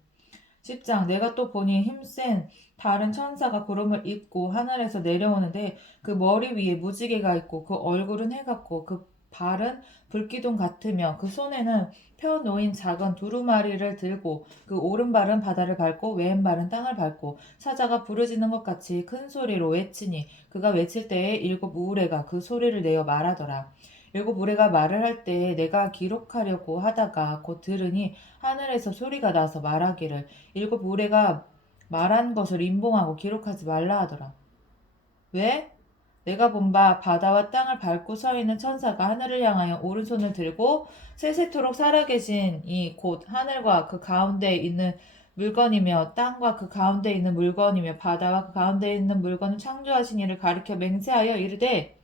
10장, 내가 또 보니 힘센 다른 천사가 구름을 입고 하늘에서 내려오는데 그 머리 위에 무지개가 있고 그 얼굴은 해 같고 그 발은 불기둥 같으며 그 손에는 펴놓인 작은 두루마리를 들고 그 오른발은 바다를 밟고 왼발은 땅을 밟고 사자가 부르짖는 것 같이 큰 소리로 외치니 그가 외칠 때에 일곱 우레가 그 소리를 내어 말하더라. 일곱 우레가 말을 할 때 내가 기록하려고 하다가 곧 들으니 하늘에서 소리가 나서 말하기를 일곱 우레가 말한 것을 인봉하고 기록하지 말라 하더라. 왜? 내가 본 바 바다와 땅을 밟고 서 있는 천사가 하늘을 향하여 오른손을 들고 세세토록 살아계신 이 곧 하늘과 그 가운데 있는 물건이며 땅과 그 가운데 있는 물건이며 바다와 그 가운데 있는 물건을 창조하신 이를 가리켜 맹세하여 이르되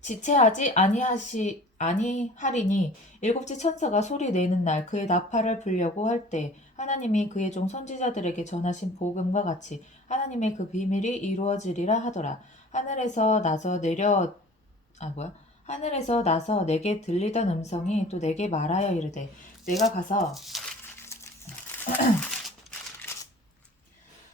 지체하지 아니하리니 일곱째 천사가 소리 내는 날 그의 나팔을 불려고 할 때 하나님이 그의 종 선지자들에게 전하신 복음과 같이 하나님의 그 비밀이 이루어지리라 하더라. 하늘에서 나서 내게 들리던 음성이 또 내게 말하여 이르되 내가 가서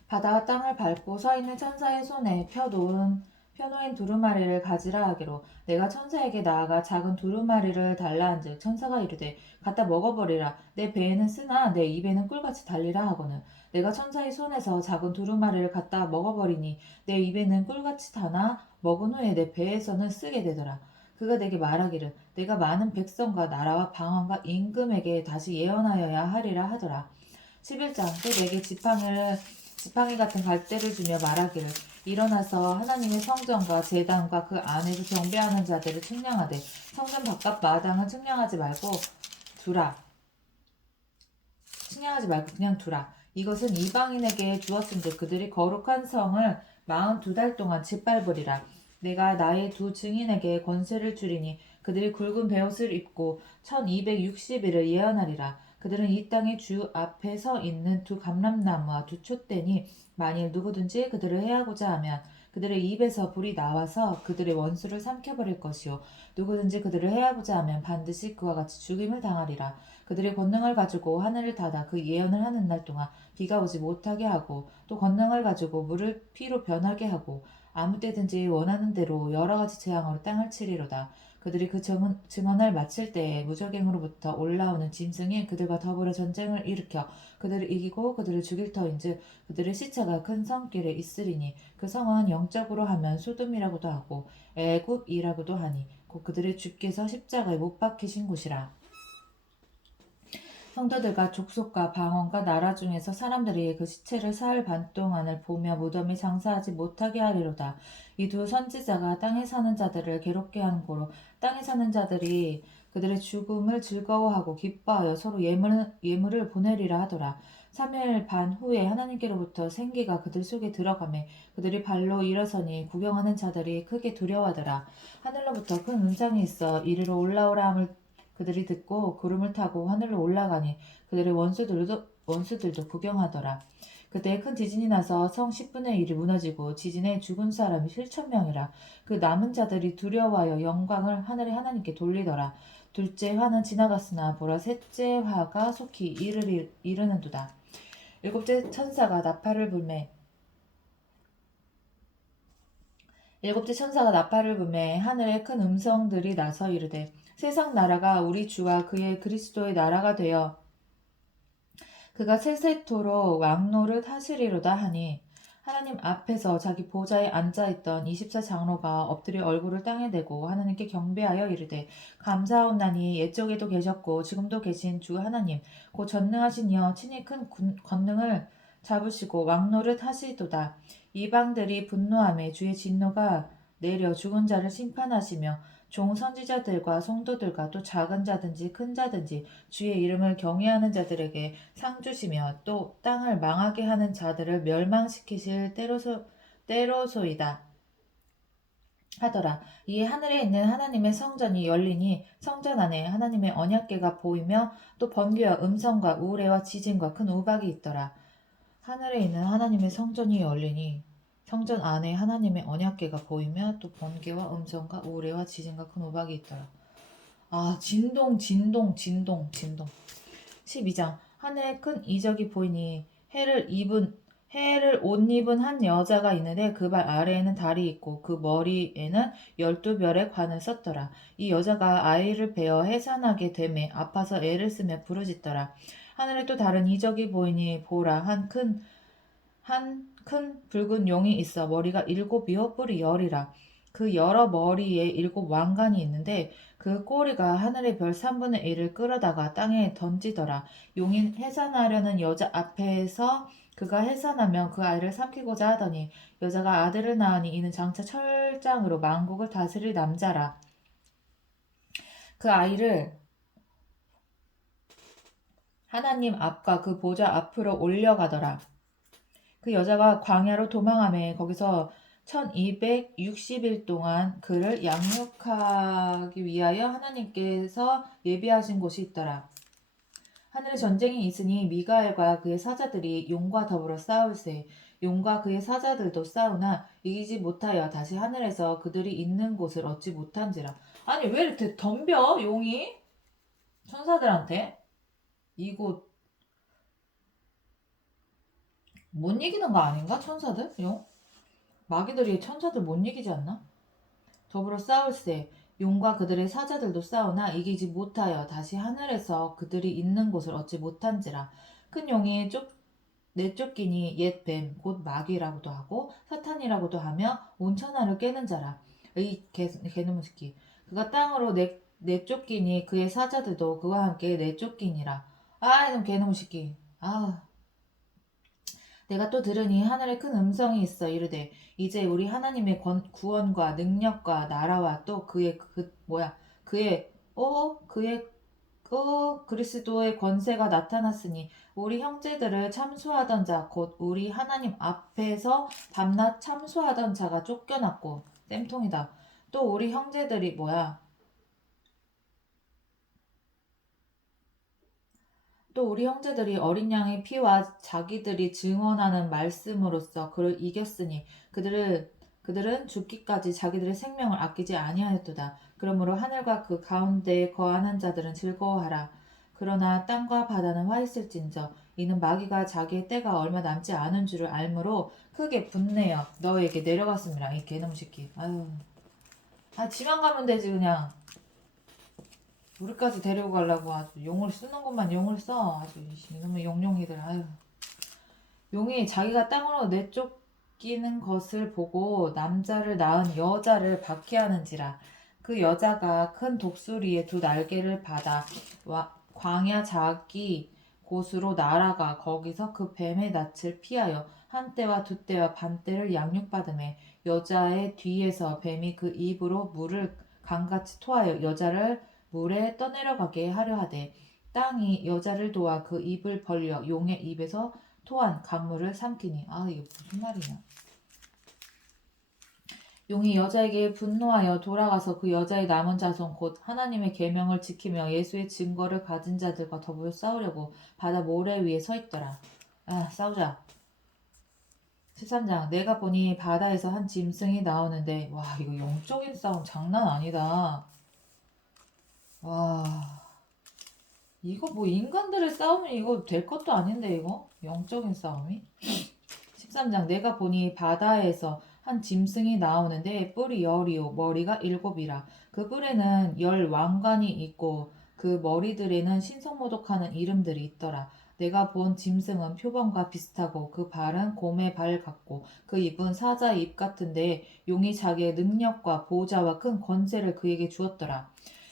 바다와 땅을 밟고 서 있는 천사의 손에 펴놓인 두루마리를 가지라 하기로 내가 천사에게 나아가 작은 두루마리를 달라한즉 천사가 이르되 갖다 먹어버리라. 내 배에는 쓰나 내 입에는 꿀같이 달리라 하거늘 내가 천사의 손에서 작은 두루마리를 갖다 먹어버리니 내 입에는 꿀같이 다나 먹은 후에 내 배에서는 쓰게 되더라. 그가 내게 말하기를 내가 많은 백성과 나라와 방언과 임금에게 다시 예언하여야 하리라 하더라. 11장 또 내게 지팡이 같은 갈대를 주며 말하기를 일어나서 하나님의 성전과 제단과 그 안에서 경배하는 자들을 측량하되 성전 바깥 마당은 측량하지 말고 그냥 두라. 이것은 이방인에게 주었은데 그들이 거룩한 성을 42달 동안 짓밟으리라. 내가 나의 두 증인에게 권세를 주리니 그들이 굵은 베옷을 입고 1260일을 예언하리라. 그들은 이 땅의 주 앞에 서 있는 두 감람나무와 두 촛대니 만일 누구든지 그들을 해하고자 하면 그들의 입에서 불이 나와서 그들의 원수를 삼켜버릴 것이요 누구든지 그들을 해하고자 하면 반드시 그와 같이 죽임을 당하리라. 그들의 권능을 가지고 하늘을 닫아 그 예언을 하는 날 동안 비가 오지 못하게 하고 또 권능을 가지고 물을 피로 변하게 하고 아무 때든지 원하는 대로 여러 가지 재앙으로 땅을 치리로다. 그들이 그 증언을 마칠 때에 무적행으로부터 올라오는 짐승이 그들과 더불어 전쟁을 일으켜 그들을 이기고 그들을 죽일 터인즉 그들의 시체가 큰 성길에 있으리니 그 성은 영적으로 하면 소돔이라고도 하고 애굽이라고도 하니 곧 그들의 주께서 십자가에 못 박히신 곳이라. 성도들과 족속과 방언과 나라 중에서 사람들이 그 시체를 사흘 반 동안을 보며 무덤이 장사하지 못하게 하리로다. 이 두 선지자가 땅에 사는 자들을 괴롭게 하는 고로 땅에 사는 자들이 그들의 죽음을 즐거워하고 기뻐하여 서로 예물을 보내리라 하더라. 3일 반 후에 하나님께로부터 생기가 그들 속에 들어가매 그들이 발로 일어서니 구경하는 자들이 크게 두려워하더라. 하늘로부터 큰 음성이 있어 이리로 올라오라 함을 그들이 듣고 구름을 타고 하늘로 올라가니 그들의 원수들도 구경하더라. 그때 큰 지진이 나서 성 10분의 1이 무너지고 지진에 죽은 사람이 7,000명이라. 그 남은 자들이 두려워하여 영광을 하늘의 하나님께 돌리더라. 둘째 화는 지나갔으나 보라 셋째 화가 속히 이르는도다. 일곱째 천사가 나팔을 불매 하늘에 큰 음성들이 나서 이르되 세상 나라가 우리 주와 그의 그리스도의 나라가 되어 그가 세세토록 왕노릇 하시리로다 하니 하나님 앞에서 자기 보좌에 앉아있던 24장로가 엎드려 얼굴을 땅에 대고 하나님께 경배하여 이르되 감사하옵나니 옛적에도 계셨고 지금도 계신 주 하나님 곧 전능하신 이여 친히 큰 권능을 잡으시고 왕노릇 하시도다. 이방들이 분노하며 주의 진노가 내려 죽은 자를 심판하시며 종 선지자들과 성도들과 또 작은 자든지 큰 자든지 주의 이름을 경외하는 자들에게 상 주시며 또 땅을 망하게 하는 자들을 멸망시키실 때로소이다 하더라. 이에 하늘에 있는 하나님의 성전이 열리니 성전 안에 하나님의 언약궤가 보이며 또 번개와 음성과 우레와 지진과 큰 우박이 있더라. 하늘에 있는 하나님의 성전이 열리니 성전 안에 하나님의 언약궤가 보이며 또 번개와 음성과 우레와 지진과 큰 우박이 있더라. 진동 12장 하늘에 큰 이적이 보이니 해를 옷 입은 한 여자가 있는데 그 발 아래에는 달이 있고 그 머리에는 12별의 관을 썼더라. 이 여자가 아이를 베어 해산하게 되매 아파서 애를 쓰며 부르짖더라. 하늘에 또 다른 이적이 보이니 보라 한 큰 붉은 용이 있어 머리가 7이요 뿔이 10이라. 그 여러 머리에 7 왕관이 있는데 그 꼬리가 하늘의 별 3분의 1을 끌어다가 땅에 던지더라. 용이 해산하려는 여자 앞에서 그가 해산하면 그 아이를 삼키고자 하더니 여자가 아들을 낳으니 이는 장차 철장으로 만국을 다스릴 남자라. 그 아이를 하나님 앞과 그 보좌 앞으로 올려가더라. 그 여자가 광야로 도망하며 거기서 1260일 동안 그를 양육하기 위하여 하나님께서 예비하신 곳이 있더라. 하늘에 전쟁이 있으니 미가엘과 그의 사자들이 용과 더불어 싸울세. 용과 그의 사자들도 싸우나 이기지 못하여 다시 하늘에서 그들이 있는 곳을 얻지 못한지라. 아니 왜 이렇게 덤벼 용이 천사들한테? 이곳 못 이기는 거 아닌가 천사들? 용? 마귀들이 천사들 못 이기지 않나? 더불어 싸울세. 용과 그들의 사자들도 싸우나 이기지 못하여 다시 하늘에서 그들이 있는 곳을 얻지 못한지라. 큰 용이 내쫓기니 옛 뱀, 곧 마귀라고도 하고 사탄이라고도 하며 온 천하를 깨는 자라. 이 개놈의 새끼. 그가 땅으로 내쫓기니 그의 사자들도 그와 함께 내쫓기니라. 이놈 개놈의 새끼. 내가 또 들으니 하늘에 큰 음성이 있어 이르되 이제 우리 하나님의 구원과 능력과 나라와 또 그의 그리스도의 권세가 나타났으니 우리 형제들을 참수하던 자 곧 우리 하나님 앞에서 밤낮 참수하던 자가 쫓겨났고 쌤통이다. 또 우리 형제들이 또 우리 형제들이 어린 양의 피와 자기들이 증언하는 말씀으로써 그를 이겼으니 그들은 죽기까지 자기들의 생명을 아끼지 아니하였도다. 그러므로 하늘과 그 가운데에 거하는 자들은 즐거워하라. 그러나 땅과 바다는 화 있을진저 이는 마귀가 자기의 때가 얼마 남지 않은 줄을 알므로 크게 분내어 너에게 내려갔습니다. 이 개놈 새끼. 지만 가면 되지 그냥. 우리까지 데리고 가려고 아주 용을 쓰는 것만 용을 써. 아주 이놈의 용룡이들. 용이 자기가 땅으로 내쫓기는 것을 보고 남자를 낳은 여자를 박해하는지라. 그 여자가 큰 독수리의 2 날개를 받아 광야 자기 곳으로 날아가 거기서 그 뱀의 낯을 피하여 한 때와 2 때와 반 때를 양육받으매 여자의 뒤에서 뱀이 그 입으로 물을 강같이 토하여 여자를 물에 떠내려가게 하려 하되 땅이 여자를 도와 그 입을 벌려 용의 입에서 토한 강물을 삼키니. 이게 무슨 말이냐. 용이 여자에게 분노하여 돌아가서 그 여자의 남은 자손 곧 하나님의 계명을 지키며 예수의 증거를 가진 자들과 더불어 싸우려고 바다 모래 위에 서 있더라. 싸우자. 13장. 내가 보니 바다에서 한 짐승이 나오는데, 와, 이거 영적인 싸움 장난 아니다. 와, 이거 뭐 인간들의 싸움이 이거 될 것도 아닌데, 이거? 영적인 싸움이? 13장. 내가 보니 바다에서 한 짐승이 나오는데 뿔이 10이요 머리가 7이라. 그 뿔에는 10 왕관이 있고 그 머리들에는 신성모독하는 이름들이 있더라. 내가 본 짐승은 표범과 비슷하고 그 발은 곰의 발 같고 그 입은 사자의 입 같은데 용이 자기의 능력과 보좌와 큰 권세를 그에게 주었더라.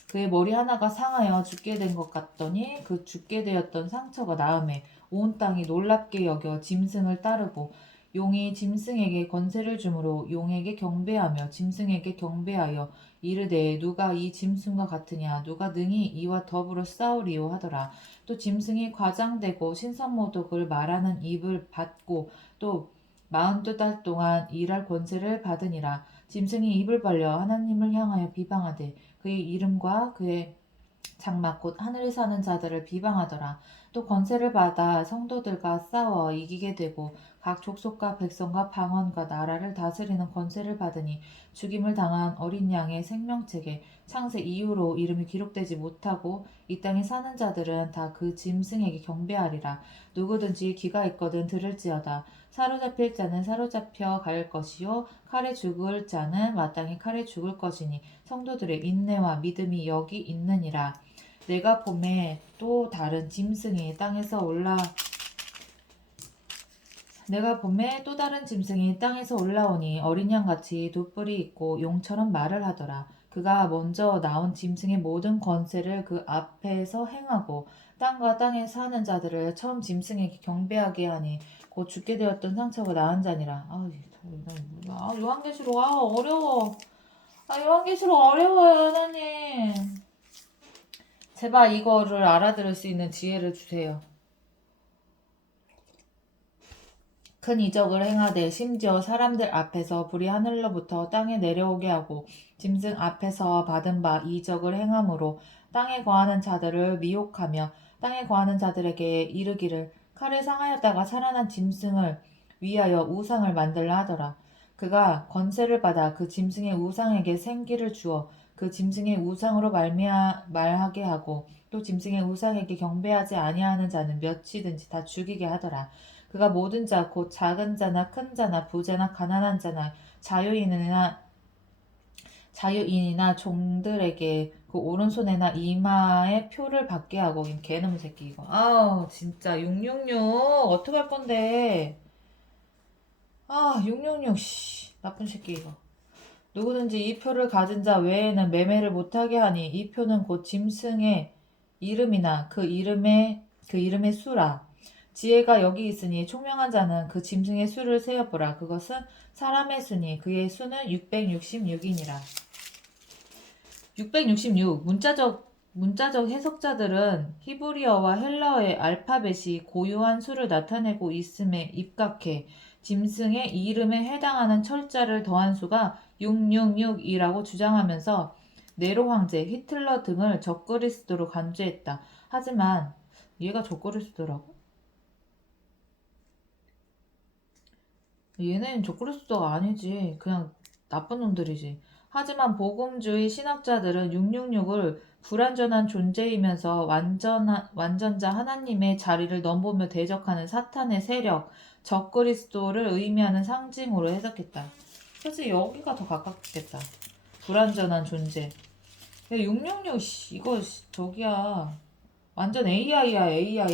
그의 머리 하나가 상하여 죽게 된 것 같더니 그 죽게 되었던 상처가 나음에 온 땅이 놀랍게 여겨 짐승을 따르고 용이 짐승에게 권세를 주므로 용에게 경배하며 짐승에게 경배하여 이르되 누가 이 짐승과 같으냐 누가 능히 이와 더불어 싸우리요 하더라. 또 짐승이 과장되고 신성모독을 말하는 입을 받고 또 42달 동안 일할 권세를 받으니라. 짐승이 입을 벌려 하나님을 향하여 비방하되 그의 이름과 그의 장막 곧 하늘에 사는 자들을 비방하더라. 또 권세를 받아 성도들과 싸워 이기게 되고 각 족속과 백성과 방언과 나라를 다스리는 권세를 받으니 죽임을 당한 어린 양의 생명책에 창세 이후로 이름이 기록되지 못하고 이 땅에 사는 자들은 다 그 짐승에게 경배하리라. 누구든지 귀가 있거든 들을지어다. 사로잡힐 자는 사로잡혀 갈 것이요 칼에 죽을 자는 마땅히 칼에 죽을 것이니 성도들의 인내와 믿음이 여기 있느니라. 내가 봄에 또 다른 짐승이 땅에서 올라오니 어린 양같이 돛뿔이 있고 용처럼 말을 하더라. 그가 먼저 나온 짐승의 모든 권세를 그 앞에서 행하고 땅과 땅에 사는 자들을 처음 짐승에게 경배하게 하니 곧 죽게 되었던 상처가 나은 자니라. 요한계시록 어려워. 요한계시록 어려워요, 하나님. 제발 이거를 알아들을 수 있는 지혜를 주세요. 큰 이적을 행하되 심지어 사람들 앞에서 불이 하늘로부터 땅에 내려오게 하고 짐승 앞에서 받은 바 이적을 행함으로 땅에 거하는 자들을 미혹하며 땅에 거하는 자들에게 이르기를 칼에 상하였다가 살아난 짐승을 위하여 우상을 만들라 하더라. 그가 권세를 받아 그 짐승의 우상에게 생기를 주어 그 짐승의 우상으로 말하게 하고 또 짐승의 우상에게 경배하지 아니하는 자는 몇이든지 다 죽이게 하더라. 그가 모든 자 곧 작은 자나 큰 자나 부자나 가난한 자나 자유인이나 종들에게 그 오른손에나 이마에 표를 받게 하고 개놈 새끼 이거. 진짜 666 어떡할 건데. 666 나쁜 새끼 이거. 누구든지 이 표를 가진 자 외에는 매매를 못하게 하니 이 표는 곧 짐승의 이름이나 그 이름의 수라. 지혜가 여기 있으니 총명한 자는 그 짐승의 수를 세어보라. 그것은 사람의 수니 그의 수는 666이니라. 666 문자적 해석자들은 히브리어와 헬라어의 알파벳이 고유한 수를 나타내고 있음에 입각해 짐승의 이름에 해당하는 철자를 더한 수가 666이라고 주장하면서 네로 황제, 히틀러 등을 적그리스도로 간주했다. 하지만 얘가 적그리스도라고? 얘네는 적그리스도가 아니지. 그냥 나쁜 놈들이지. 하지만 복음주의 신학자들은 666을 불완전한 존재이면서 완전자 하나님의 자리를 넘보며 대적하는 사탄의 세력, 적그리스도를 의미하는 상징으로 해석했다. 그래서 여기가 더 가깝겠다. 불완전한 존재. 야, 666 이거 저기야. 완전 AI야, AI.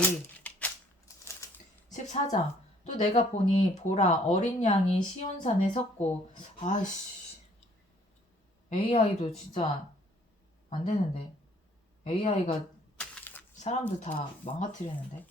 14장. 또 내가 보니 보라 어린 양이 시온산에 섰고 AI도 진짜 안 되는데. AI가 사람들 다 망가뜨리는데.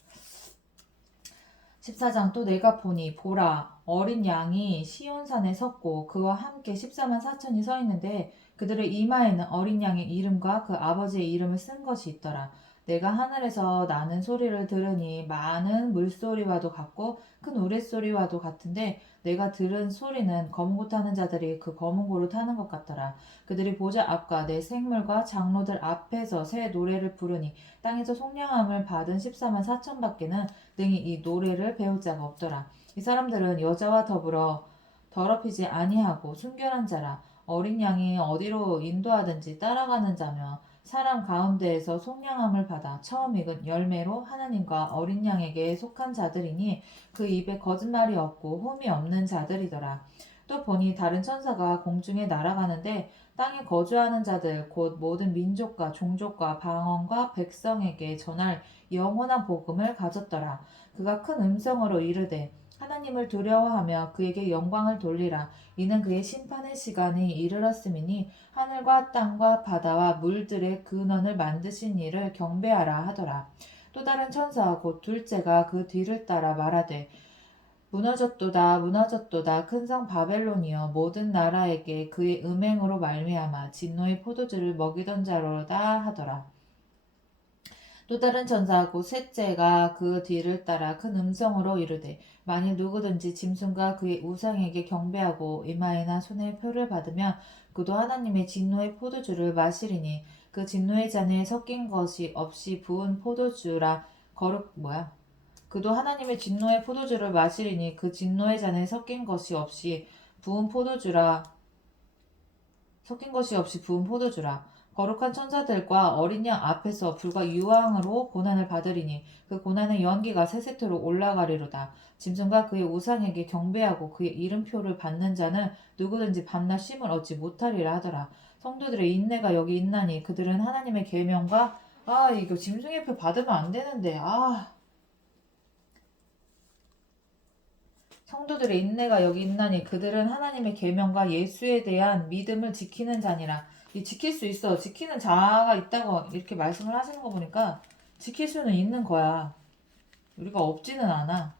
14장. 또 내가 보니 보라 어린 양이 시온산에 섰고 그와 함께 14만 4천이 서 있는데 그들의 이마에는 어린 양의 이름과 그 아버지의 이름을 쓴 것이 있더라. 내가 하늘에서 나는 소리를 들으니 많은 물소리와도 같고 큰 우레소리와도 같은데 내가 들은 소리는 검은 고 타는 자들이 그 검은 고를 타는 것 같더라. 그들이 보좌 앞과 내 생물과 장로들 앞에서 새 노래를 부르니 땅에서 속량함을 받은 14만 4천 밖에는 등이 이 노래를 배울 자가 없더라. 이 사람들은 여자와 더불어 더럽히지 아니하고 순결한 자라. 어린 양이 어디로 인도하든지 따라가는 자며 사람 가운데에서 속량함을 받아 처음 익은 열매로 하나님과 어린 양에게 속한 자들이니 그 입에 거짓말이 없고 홈이 없는 자들이더라. 또 보니 다른 천사가 공중에 날아가는데 땅에 거주하는 자들 곧 모든 민족과 종족과 방언과 백성에게 전할 영원한 복음을 가졌더라. 그가 큰 음성으로 이르되 하나님을 두려워하며 그에게 영광을 돌리라. 이는 그의 심판의 시간이 이르렀음이니 하늘과 땅과 바다와 물들의 근원을 만드신 이를 경배하라 하더라. 또 다른 천사 곧 둘째가 그 뒤를 따라 말하되 무너졌도다 무너졌도다 큰 성 바벨론이여 모든 나라에게 그의 음행으로 말미암아 진노의 포도주를 먹이던 자로다 하더라. 또 다른 천사 곧 셋째가 그 뒤를 따라 큰 음성으로 이르되 만일 누구든지 짐승과 그의 우상에게 경배하고 이마에나 손에 표를 받으면 그도 하나님의 진노의 포도주를 마시리니 그 진노의 잔에 섞인 것이 없이 부은 포도주라 그도 하나님의 진노의 포도주를 마시리니 그 진노의 잔에 섞인 것이 없이 부은 포도주라 거룩한 천사들과 어린 양 앞에서 불과 유황으로 고난을 받으리니 그 고난의 연기가 세세토로 올라가리로다. 짐승과 그의 우상에게 경배하고 그의 이름표를 받는 자는 누구든지 밤낮 쉼을 얻지 못하리라 하더라. 성도들의 인내가 여기 있나니 그들은 하나님의 계명과 이거 짐승의 표 받으면 안 되는데 성도들의 인내가 여기 있나니 그들은 하나님의 계명과 예수에 대한 믿음을 지키는 자니라. 이 지킬 수 있어. 지키는 자가 있다고 이렇게 말씀을 하시는 거 보니까 지킬 수는 있는 거야. 우리가 없지는 않아.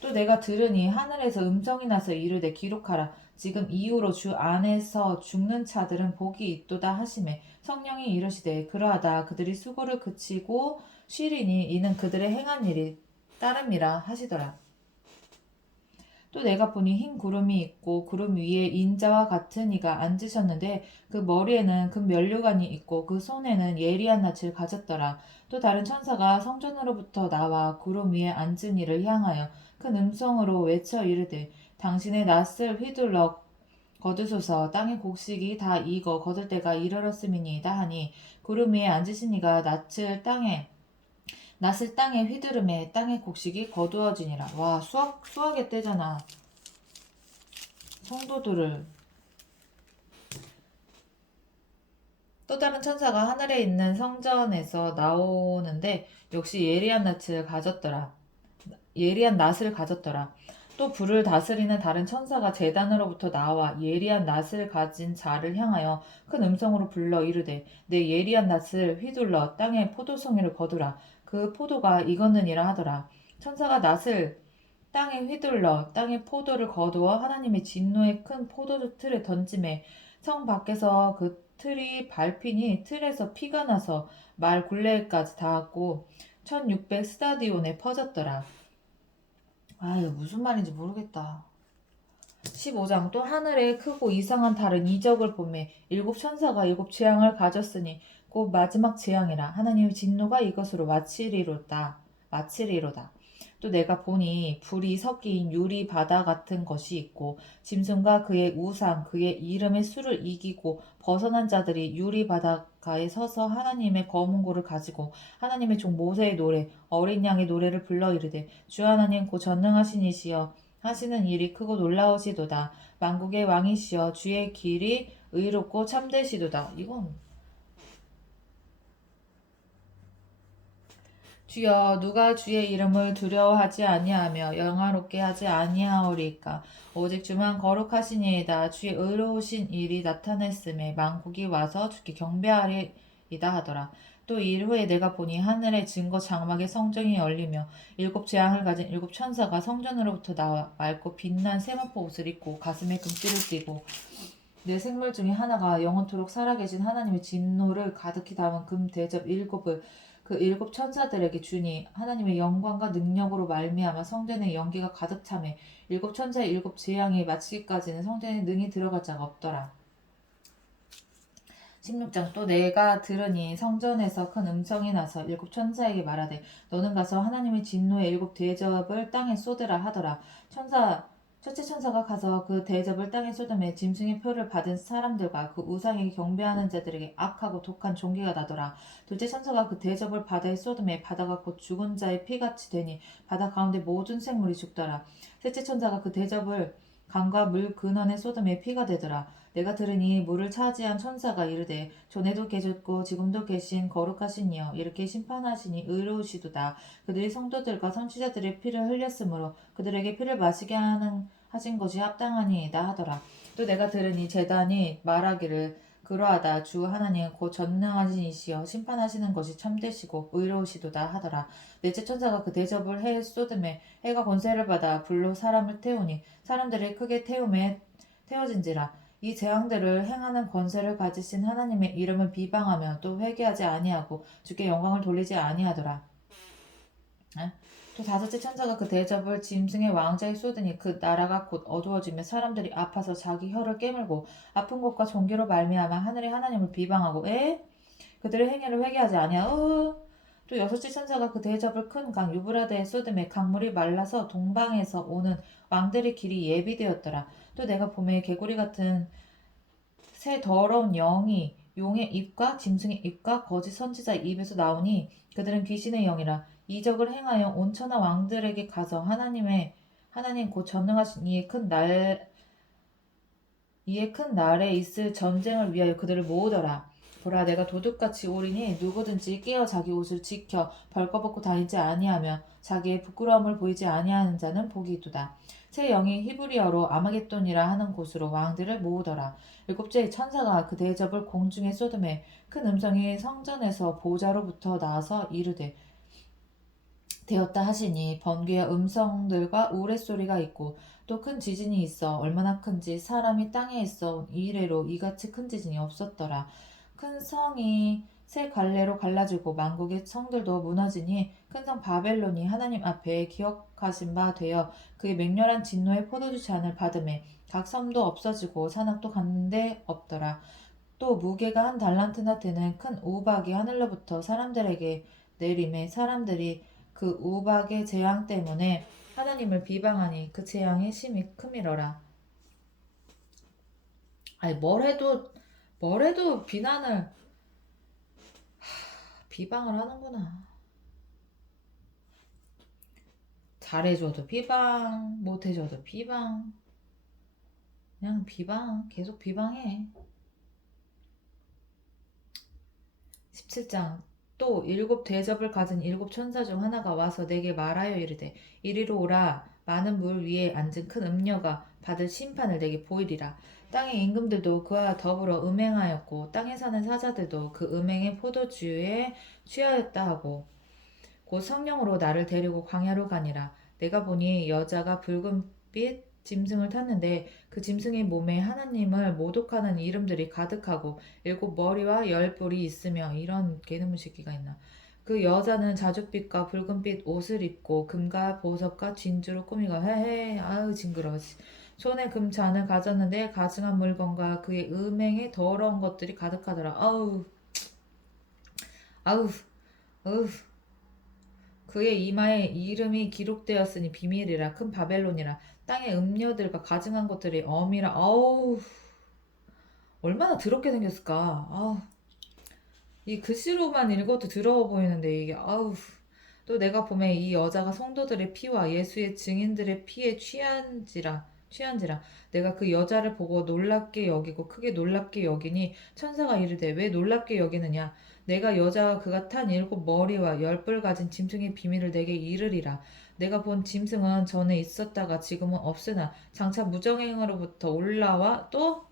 또 내가 들으니 하늘에서 음성이 나서 이르되 기록하라. 지금 이후로 주 안에서 죽는 자들은 복이 있도다 하시매 성령이 이르시되 그러하다 그들이 수고를 그치고 쉬리니 이는 그들의 행한 일이 따름이라 하시더라. 또 내가 보니 흰 구름이 있고 구름 위에 인자와 같은 이가 앉으셨는데 그 머리에는 금 면류관이 있고 그 손에는 예리한 낯을 가졌더라. 또 다른 천사가 성전으로부터 나와 구름 위에 앉은 이를 향하여 큰 음성으로 외쳐 이르되 당신의 낯을 휘둘러 거두소서. 땅의 곡식이 다 익어 거둘 때가 이르렀음이니이다 하니 구름 위에 앉으신 이가 낫을 땅에 휘두르매 땅의 곡식이 거두어지니라. 와, 수학의 때잖아. 성도들을. 또 다른 천사가 하늘에 있는 성전에서 나오는데 역시 예리한 낫을 가졌더라. 또 불을 다스리는 다른 천사가 제단으로부터 나와 예리한 낫을 가진 자를 향하여 큰 음성으로 불러 이르되 내 예리한 낫을 휘둘러 땅에 포도송이를 거두라. 그 포도가 익었느니라 하더라. 천사가 낫을 땅에 휘둘러 땅에 포도를 거두어 하나님의 진노의 큰 포도주 틀에 던지매 성 밖에서 그 틀이 밟히니 틀에서 피가 나서 말 굴레까지 닿았고 1600 스타디온에 퍼졌더라. 이거 무슨 말인지 모르겠다. 15장. 또 하늘에 크고 이상한 다른 이적을 보매 일곱 천사가 일곱 재앙을 가졌으니 곧 마지막 재앙이라. 하나님의 진노가 이것으로 마치리로다. 또 내가 보니 불이 섞인 유리 바다 같은 것이 있고 짐승과 그의 우상 그의 이름의 수를 이기고 벗어난 자들이 유리 바닷가에 서서 하나님의 검은 고를 가지고 하나님의 종 모세의 노래 어린 양의 노래를 불러 이르되 주 하나님 곧 전능하신 이시여 하시는 일이 크고 놀라우시도다. 만국의 왕이시여 주의 길이 의롭고 참되시도다. 이건 주여 누가 주의 이름을 두려워하지 아니하며 영화롭게 하지 아니하오리까. 오직 주만 거룩하시니이다. 주의 의로우신 일이 나타냈음에 만국이 와서 주께 경배하리이다 하더라. 또 일 후에 내가 보니 하늘의 증거 장막의 성전이 열리며 일곱 재앙을 가진 일곱 천사가 성전으로부터 나와 맑고 빛난 세마포 옷을 입고 가슴에 금띠를 띠고 내 생물 중에 하나가 영원토록 살아계신 하나님의 진노를 가득히 담은 금 대접 일곱을 그 일곱 천사들에게 주니 하나님의 영광과 능력으로 말미암아 성전에 연기가 가득 차매 일곱 천사의 일곱 재앙이 마치기까지는 성전에 능히 들어갈 자가 없더라. 16장 또 내가 들으니 성전에서 큰 음성이 나서 일곱 천사에게 말하되 너는 가서 하나님의 진노의 일곱 대접을 땅에 쏟으라 하더라. 첫째 천사가 가서 그 대접을 땅에 쏟음에 짐승의 표를 받은 사람들과 그 우상에게 경배하는 자들에게 악하고 독한 종기가 나더라. 둘째 천사가 그 대접을 바다에 쏟음에 바다가 곧 죽은 자의 피같이 되니 바다 가운데 모든 생물이 죽더라. 셋째 천사가 그 대접을 강과 물 근원에 쏟음에 피가 되더라. 내가 들으니 물을 차지한 천사가 이르되 전에도 계셨고 지금도 계신 거룩하신 이여 이렇게 심판하시니 의로우시도다. 그들이 성도들과 선지자들의 피를 흘렸으므로 그들에게 피를 마시게 하신 것이 합당하니이다 하더라. 또 내가 들으니 제단이 말하기를 그러하다. 주 하나님 곧 전능하신 이시여 심판하시는 것이 참되시고 의로우시도다 하더라. 넷째 천사가 그 대접을 해에 쏟음에 해가 권세를 받아 불로 사람을 태우니 사람들이 크게 태워진지라. 이 재앙들을 행하는 권세를 가지신 하나님의 이름을 비방하며 또 회개하지 아니하고 주께 영광을 돌리지 아니하더라. 또 다섯째 천사가 그 대접을 짐승의 왕자에 쏟으니 그 나라가 곧 어두워지며 사람들이 아파서 자기 혀를 깨물고 아픈 것과 종기로 말미암아 하늘의 하나님을 비방하고 그들의 행위를 회개하지 아니하오. 또 여섯째 천사가 그 대접을 큰 강 유브라데에 쏟음에 강물이 말라서 동방에서 오는 왕들의 길이 예비되었더라. 또 내가 봄에 개구리 같은 새 더러운 영이 용의 입과 짐승의 입과 거짓 선지자의 입에서 나오니 그들은 귀신의 영이라. 이적을 행하여 온 천하 왕들에게 가서 하나님 곧 전능하신 이의 큰 날에 있을 전쟁을 위하여 그들을 모으더라. 보라 내가 도둑같이 오리니 누구든지 깨어 자기 옷을 지켜 벌거벗고 다니지 아니하며 자기의 부끄러움을 보이지 아니하는 자는 복이 있도다. 새 영이 히브리어로 아마겟돈이라 하는 곳으로 왕들을 모으더라. 일곱째 천사가 그 대접을 공중에 쏟음에 큰 음성이 성전에서 보좌로부터 나와서 이르되 되었다 하시니 번개의 음성들과 우레소리가 있고 또 큰 지진이 있어 얼마나 큰지 사람이 땅에 있어 이래로 이같이 큰 지진이 없었더라. 큰 성이 세 갈래로 갈라지고 만국의 성들도 무너지니 큰 성 바벨론이 하나님 앞에 기억하신 바 되어 그의 맹렬한 진노의 포도주 잔을 받음에 각 섬도 없어지고 산악도 간데 없더라. 또 무게가 한 달란트나 되는 큰 우박이 하늘로부터 사람들에게 내림에 사람들이 그 우박의 재앙 때문에 하나님을 비방하니 그 재앙이 심히 크미러라. 아니 뭘 해도 비방을 하는구나. 잘해줘도 비방, 못해줘도 비방. 그냥 비방, 계속 비방해. 17장 또 일곱 대접을 가진 일곱 천사 중 하나가 와서 내게 말하여 이르되 이리로 오라. 많은 물 위에 앉은 큰 음녀가 받을 심판을 내게 보이리라. 땅의 임금들도 그와 더불어 음행하였고 땅에 사는 사자들도 그 음행의 포도주에 취하였다 하고 곧 성령으로 나를 데리고 광야로 가니라. 내가 보니 여자가 붉은빛 짐승을 탔는데 그 짐승의 몸에 하나님을 모독하는 이름들이 가득하고 일곱 머리와 열 뿔이 있으며 이런 개놈의 새끼가 있나. 그 여자는 자줏빛과 붉은빛 옷을 입고 금과 보석과 진주로 꾸미고 헤헤 아우 징그러워. 손에 금잔을 가졌는데 가증한 물건과 그의 음행에 더러운 것들이 가득하더라. 아우 아우 아우 그의 이마에 이름이 기록되었으니 비밀이라 큰 바벨론이라 땅의 음녀들과 가증한 것들이 엄이라. 아우 얼마나 더럽게 생겼을까. 아우 이 글씨로만 읽어도 더러워 보이는데 이게 아우. 또 내가 보매 이 여자가 성도들의 피와 예수의 증인들의 피에 취한지라 내가 그 여자를 보고 놀랍게 여기고 크게 놀랍게 여기니 천사가 이르되 왜 놀랍게 여기느냐. 내가 여자와 그가 탄 일곱 머리와 열 뿔 가진 짐승의 비밀을 내게 이르리라. 내가 본 짐승은 전에 있었다가 지금은 없으나 장차 무정행으로부터 올라온다고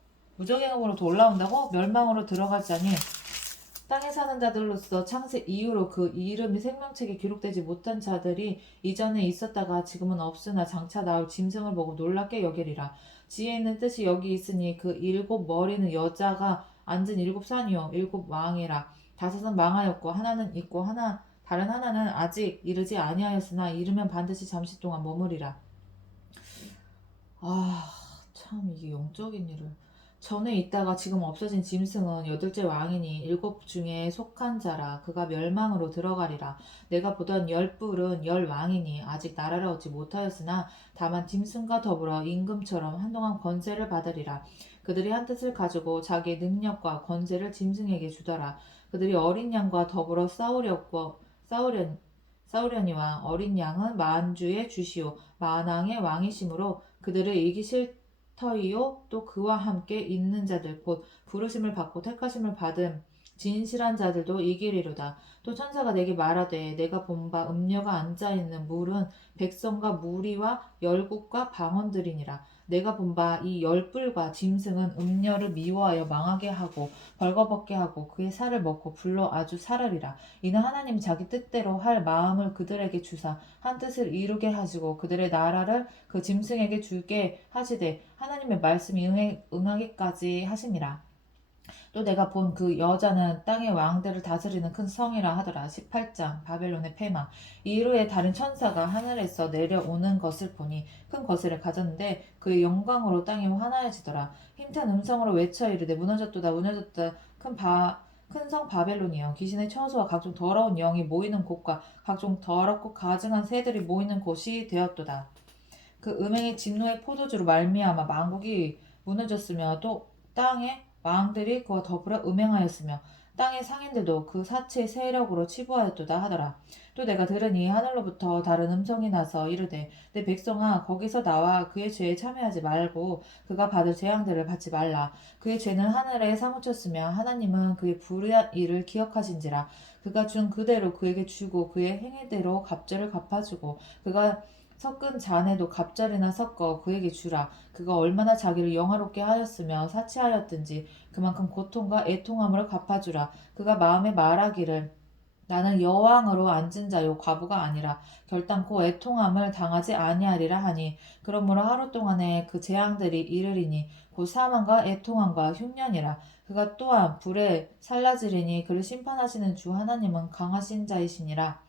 멸망으로 들어가자니 땅에 사는 자들로서 창세 이후로 그 이름이 생명책에 기록되지 못한 자들이 이전에 있었다가 지금은 없으나 장차 나올 짐승을 보고 놀랍게 여기리라. 지혜 있는 뜻이 여기 있으니 그 일곱 머리는 여자가 앉은 일곱 산이요 일곱 왕이라. 다섯은 망하였고 하나는 있고 다른 하나는 아직 이르지 아니하였으나 이르면 반드시 잠시 동안 머무리라. 참 이게 영적인 일을. 전에 있다가 지금 없어진 짐승은 여덟째 왕이니 일곱 중에 속한 자라. 그가 멸망으로 들어가리라. 내가 보던 열 뿔은 열 왕이니 아직 나라를 얻지 못하였으나 다만 짐승과 더불어 임금처럼 한동안 권세를 받으리라. 그들이 한 뜻을 가지고 자기의 능력과 권세를 짐승에게 주더라. 그들이 어린 양과 더불어 싸우려니와 어린 양은 만주의 주시오 만왕의 왕이시므로 그들을 이기실 터이요 또 그와 함께 있는 자들 곧 부르심을 받고 택하심을 받은 진실한 자들도 이기리로다. 또 천사가 내게 말하되 내가 본 바 음녀가 앉아있는 물은 백성과 무리와 열국과 방언들이니라. 내가 본 바 이 열뿔과 짐승은 음녀를 미워하여 망하게 하고 벌거벗게 하고 그의 살을 먹고 불로 아주 살으리라. 이는 하나님이 자기 뜻대로 할 마음을 그들에게 주사 한 뜻을 이루게 하시고 그들의 나라를 그 짐승에게 주게 하시되 하나님의 말씀이 응하기까지 하심이라. 또 내가 본 그 여자는 땅의 왕들을 다스리는 큰 성이라 하더라. 18장 바벨론의 패망. 이후에 다른 천사가 하늘에서 내려오는 것을 보니 큰 것을 가졌는데 그의 영광으로 땅이 환하여지더라. 힘찬 음성으로 외쳐 이르되 무너졌도다 무너졌다 큰 성 바벨론이여 귀신의 처소와 각종 더러운 영이 모이는 곳과 각종 더럽고 가증한 새들이 모이는 곳이 되었도다. 그 음행의 진노의 포도주로 말미암아 만국이 무너졌으며 또 땅의 왕들이 그와 더불어 음행하였으며 땅의 상인들도 그 사체의 세력으로 치부하였도다 하더라. 또 내가 들으니 하늘로부터 다른 음성이 나서 이르되 내 백성아 거기서 나와 그의 죄에 참여하지 말고 그가 받을 재앙들을 받지 말라. 그의 죄는 하늘에 사무쳤으며 하나님은 그의 불의한 일을 기억하신지라. 그가 준 그대로 그에게 주고 그의 행위대로 갑절을 갚아주고 그가 섞은 잔에도 갑절이나 섞어 그에게 주라. 그가 얼마나 자기를 영화롭게 하였으며 사치하였든지 그만큼 고통과 애통함으로 갚아주라. 그가 마음에 말하기를 나는 여왕으로 앉은 자요 과부가 아니라 결단코 애통함을 당하지 아니하리라 하니 그러므로 하루 동안에 그 재앙들이 이르리니 곧 사망과 애통함과 흉년이라. 그가 또한 불에 살라지리니 그를 심판하시는 주 하나님은 강하신 자이시니라.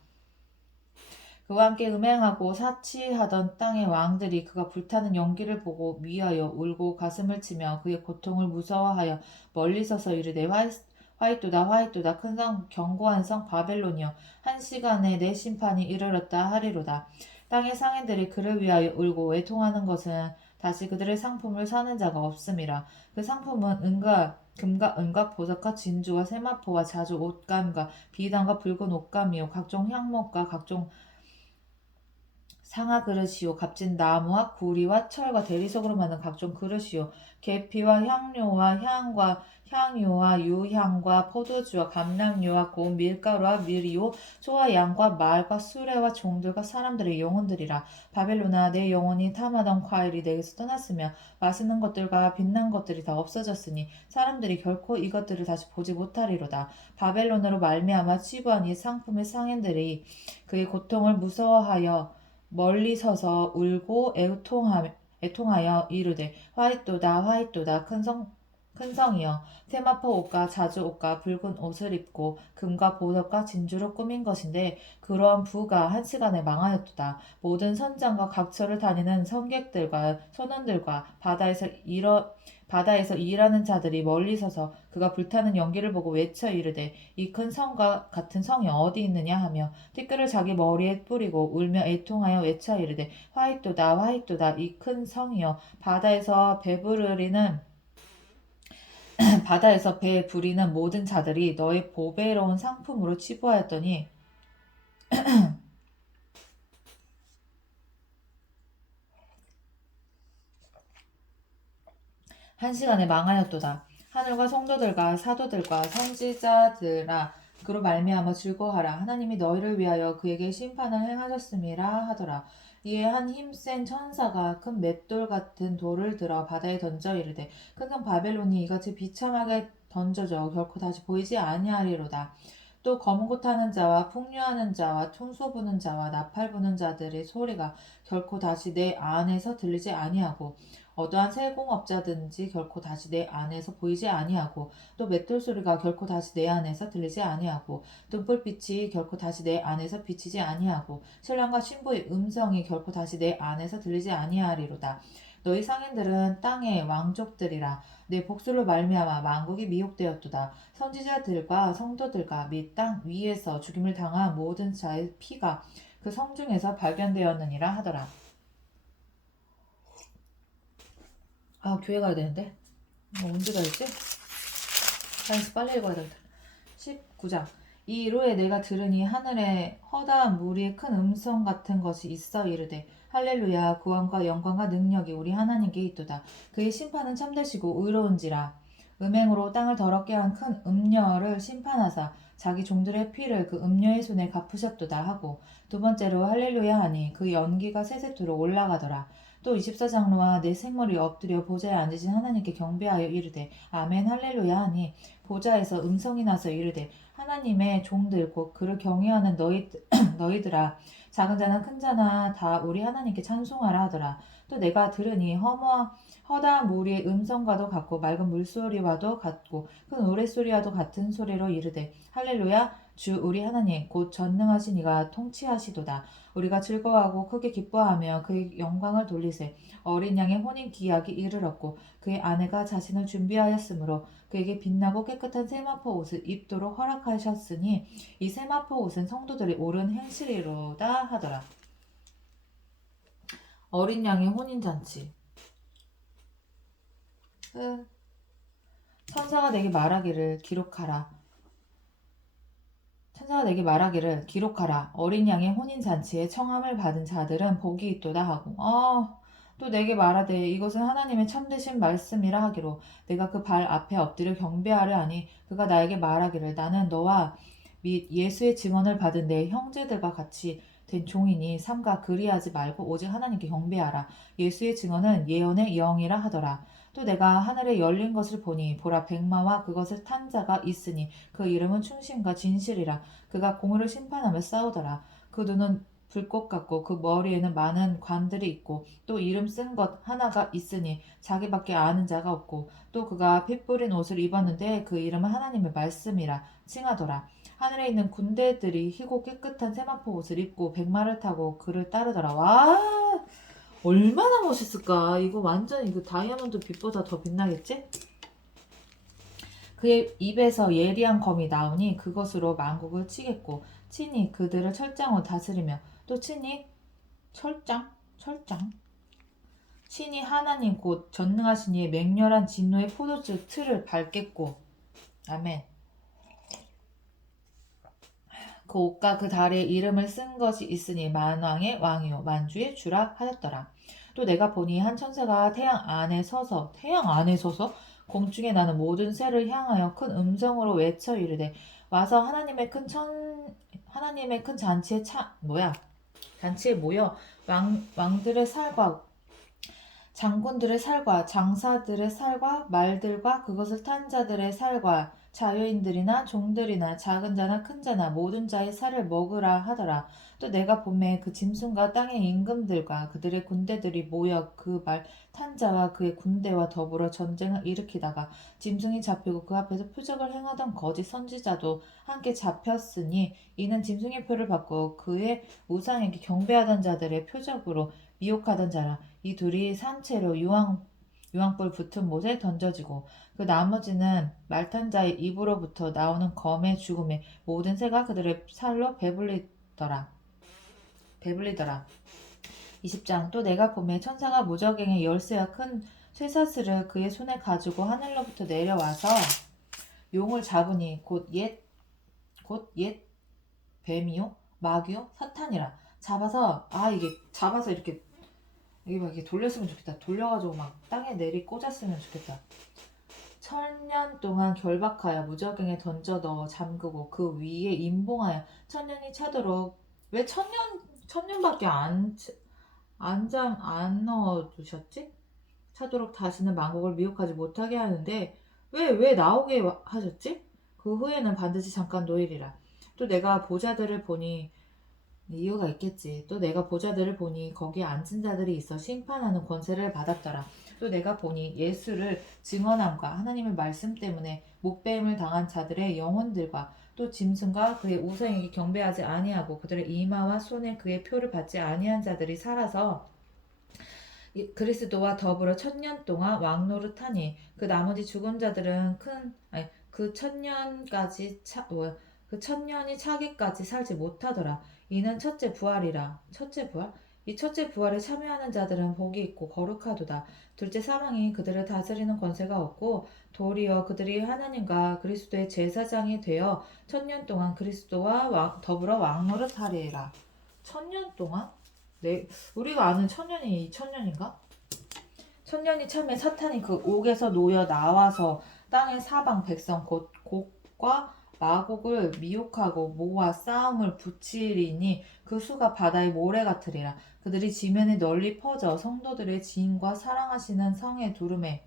그와 함께 음행하고 사치하던 땅의 왕들이 그가 불타는 연기를 보고 미하여 울고 가슴을 치며 그의 고통을 무서워하여 멀리 서서 이르되 화이토다 화이토다 큰 성 견고한 성 바벨론이여 한 시간에 내 심판이 이르렀다 하리로다. 땅의 상인들이 그를 위하여 울고 애통하는 것은 다시 그들의 상품을 사는 자가 없음이라. 그 상품은 금과 은과 보석과 진주와 세마포와 자주 옷감과 비단과 붉은 옷감이요 각종 향목과 각종 상아 그릇이요 값진 나무와 구리와 철과 대리석으로 만든 각종 그릇이요 계피와 향료와 향과 향유와 유향과 포도주와 감람류와 고운 밀가루와 밀이요 소와 양과 말과 수레와 종들과 사람들의 영혼들이라. 바벨론아 내 영혼이 탐하던 과일이 내게서 떠났으며 맛있는 것들과 빛난 것들이 다 없어졌으니 사람들이 결코 이것들을 다시 보지 못하리로다. 바벨론으로 말미암아 치부한 이 상품의 상인들이 그의 고통을 무서워하여 멀리 서서 울고 애통하여 이르되 화이또다 화이또다 큰 성이여 세마포 옷과 자주 옷과 붉은 옷을 입고 금과 보석과 진주로 꾸민 것인데 그러한 부가 한 시간에 망하였도다. 모든 선장과 각처를 다니는 선객들과 선원들과 바다에서 일하는 자들이 멀리 서서 그가 불타는 연기를 보고 외쳐 이르되 이 큰 성과 같은 성이 어디 있느냐 하며 티끌을 자기 머리에 뿌리고 울며 애통하여 외쳐 이르되 화이또다 화이또다 이 큰 성이여 바다에서 배 부리는 모든 자들이 너의 보배로운 상품으로 치부하였더니 한 시간에 망하였도다. 하늘과 성도들과 사도들과 선지자들아 그로 말미암아 즐거워하라. 하나님이 너희를 위하여 그에게 심판을 행하셨음이라 하더라. 이에 한 힘센 천사가 큰 맷돌 같은 돌을 들어 바다에 던져 이르되 큰 성 바벨론이 이같이 비참하게 던져져 결코 다시 보이지 아니하리로다. 또 검은 고 타는 자와 풍류하는 자와 퉁소 부는 자와 나팔 부는 자들의 소리가 결코 다시 내 안에서 들리지 아니하고 어떠한 세공업자든지 결코 다시 내 안에서 보이지 아니하고 또 맷돌 소리가 결코 다시 내 안에서 들리지 아니하고 등불빛이 결코 다시 내 안에서 비치지 아니하고 신랑과 신부의 음성이 결코 다시 내 안에서 들리지 아니하리로다. 너희 상인들은 땅의 왕족들이라. 내 복수로 말미암아 만국이 미혹되었도다. 선지자들과 성도들과 및 땅 위에서 죽임을 당한 모든 자의 피가 그 성중에서 발견되었느니라 하더라. 아, 교회 가야 되는데. 언제 가야지? 빨리 읽어야 되겠다. 19장. 이 이로에 내가 들으니 하늘에 허다한 무리의 큰 음성 같은 것이 있어 이르되 할렐루야 구원과 영광과 능력이 우리 하나님께 있도다. 그의 심판은 참되시고 의로운지라. 음행으로 땅을 더럽게 한 큰 음녀를 심판하사 자기 종들의 피를 그 음녀의 손에 갚으셨도다 하고 두 번째로 할렐루야 하니 그 연기가 세세토록 올라가더라. 또 24장로와 내 생물이 엎드려 보좌에 앉으신 하나님께 경배하여 이르되 아멘 할렐루야 하니 보좌에서 음성이 나서 이르되 하나님의 종들 곧 그를 경외하는 너희들아 작은 자나 큰 자나 다 우리 하나님께 찬송하라 하더라. 또 내가 들으니 허다한 무리의 음성과도 같고 맑은 물소리와도 같고 큰 노랫소리와도 같은 소리로 이르되 할렐루야 주 우리 하나님 곧 전능하신 이가 통치하시도다. 우리가 즐거워하고 크게 기뻐하며 그의 영광을 돌리세. 어린 양의 혼인 기약이 이르렀고 그의 아내가 자신을 준비하였으므로 그에게 빛나고 깨끗한 세마포 옷을 입도록 허락하셨으니 이 세마포 옷은 성도들이 옳은 행실이로다 하더라. 어린 양의 혼인잔치. 천사가 내게 말하기를 기록하라. 어린 양의 혼인잔치에 청함을 받은 자들은 복이 있도다 하고 또 내게 말하되 이것은 하나님의 참되신 말씀이라 하기로 내가 그 발 앞에 엎드려 경배하려 하니 그가 나에게 말하기를 나는 너와 및 예수의 증언을 받은 내 형제들과 같이 된 종이니 삼가 그리하지 말고 오직 하나님께 경배하라. 예수의 증언은 예언의 영이라 하더라. 또 내가 하늘에 열린 것을 보니 보라 백마와 그것을 탄 자가 있으니 그 이름은 충신과 진실이라. 그가 공의를 심판하며 싸우더라. 그 눈은 불꽃 같고 그 머리에는 많은 관들이 있고 또 이름 쓴 것 하나가 있으니 자기밖에 아는 자가 없고 또 그가 피 뿌린 옷을 입었는데 그 이름은 하나님의 말씀이라 칭하더라. 하늘에 있는 군대들이 희고 깨끗한 세마포 옷을 입고 백마를 타고 그를 따르더라. 와, 얼마나 멋있을까. 이거 완전 이거 다이아몬드 빛보다 더 빛나겠지? 그의 입에서 예리한 검이 나오니 그것으로 만국을 치겠고 친히 그들을 철장으로 다스리며 또 친히 철장 친히 하나님 곧 전능하신 이의 맹렬한 진노의 포도주 틀을 밟겠고 아멘. 그 옷과 그 다리에 이름을 쓴 것이 있으니 만왕의 왕이요 만주의 주라 하였더라. 또 내가 보니 한 천사가 태양 안에 서서 공중에 나는 모든 새를 향하여 큰 음성으로 외쳐 이르되 와서 하나님의 큰 잔치에 모여 왕들의 살과 장군들의 살과 장사들의 살과 말들과 그것을 탄 자들의 살과 자유인들이나 종들이나 작은 자나 큰 자나 모든 자의 살을 먹으라 하더라. 또 내가 보매 그 짐승과 땅의 임금들과 그들의 군대들이 모여 그 말 탄 자와 그의 군대와 더불어 전쟁을 일으키다가 짐승이 잡히고 그 앞에서 표적을 행하던 거짓 선지자도 함께 잡혔으니 이는 짐승의 표를 받고 그의 우상에게 경배하던 자들의 표적으로 미혹하던 자라. 이 둘이 산채로 유황불 붙은 못에 던져지고 그 나머지는 말탄 자의 입으로부터 나오는 검의 죽음에 모든 새가 그들의 살로 배불리더라. 20장. 또 내가 보매 천사가 무저갱의 열쇠와 큰 쇠사슬을 그의 손에 가지고 하늘로부터 내려와서 용을 잡으니 곧 옛 뱀이요 마귀요 사탄이라. 잡아서 이렇게 이게 막 이렇게 돌렸으면 좋겠다. 돌려가지고 막 땅에 내리 꽂았으면 좋겠다. 1000년 동안 결박하여 무저갱에 던져 넣어 잠그고 그 위에 임봉하여 1000년이 차도록 왜 1000년밖에 안 넣어두셨지? 차도록 다시는 만국을 미혹하지 못하게 하는데 왜 나오게 하셨지? 그 후에는 반드시 잠깐 노일이라. 또 내가 보자들을 보니 이유가 있겠지. 또 내가 보자들을 보니 거기에 앉은 자들이 있어 심판하는 권세를 받았더라. 또 내가 보니 예수를 증언함과 하나님의 말씀 때문에 목배임을 당한 자들의 영혼들과 또 짐승과 그의 우상에게 경배하지 아니하고 그들의 이마와 손에 그의 표를 받지 아니한 자들이 살아서 그리스도와 더불어 1000년 동안 왕노릇하니 그 나머지 죽은 자들은 그 1000년까지 그 1000년이 차기까지 살지 못하더라. 이는 첫째 부활이라. 첫째 부활? 이 첫째 부활에 참여하는 자들은 복이 있고 거룩하도다. 둘째 사망이 그들을 다스리는 권세가 없고 도리어 그들이 하나님과 그리스도의 제사장이 되어 1000년 동안 그리스도와 더불어 왕노릇하리라. 1000년 동안? 네, 우리가 아는 천년이 2000년인가? 천년이 참에 사탄이 그 옥에서 놓여 나와서 땅의 사방 백성 곧 곡과 마곡을 미혹하고 모아 싸움을 붙이리니 그 수가 바다의 모래 같으리라. 그들이 지면에 널리 퍼져 성도들의 지인과 사랑하시는 성에 두름에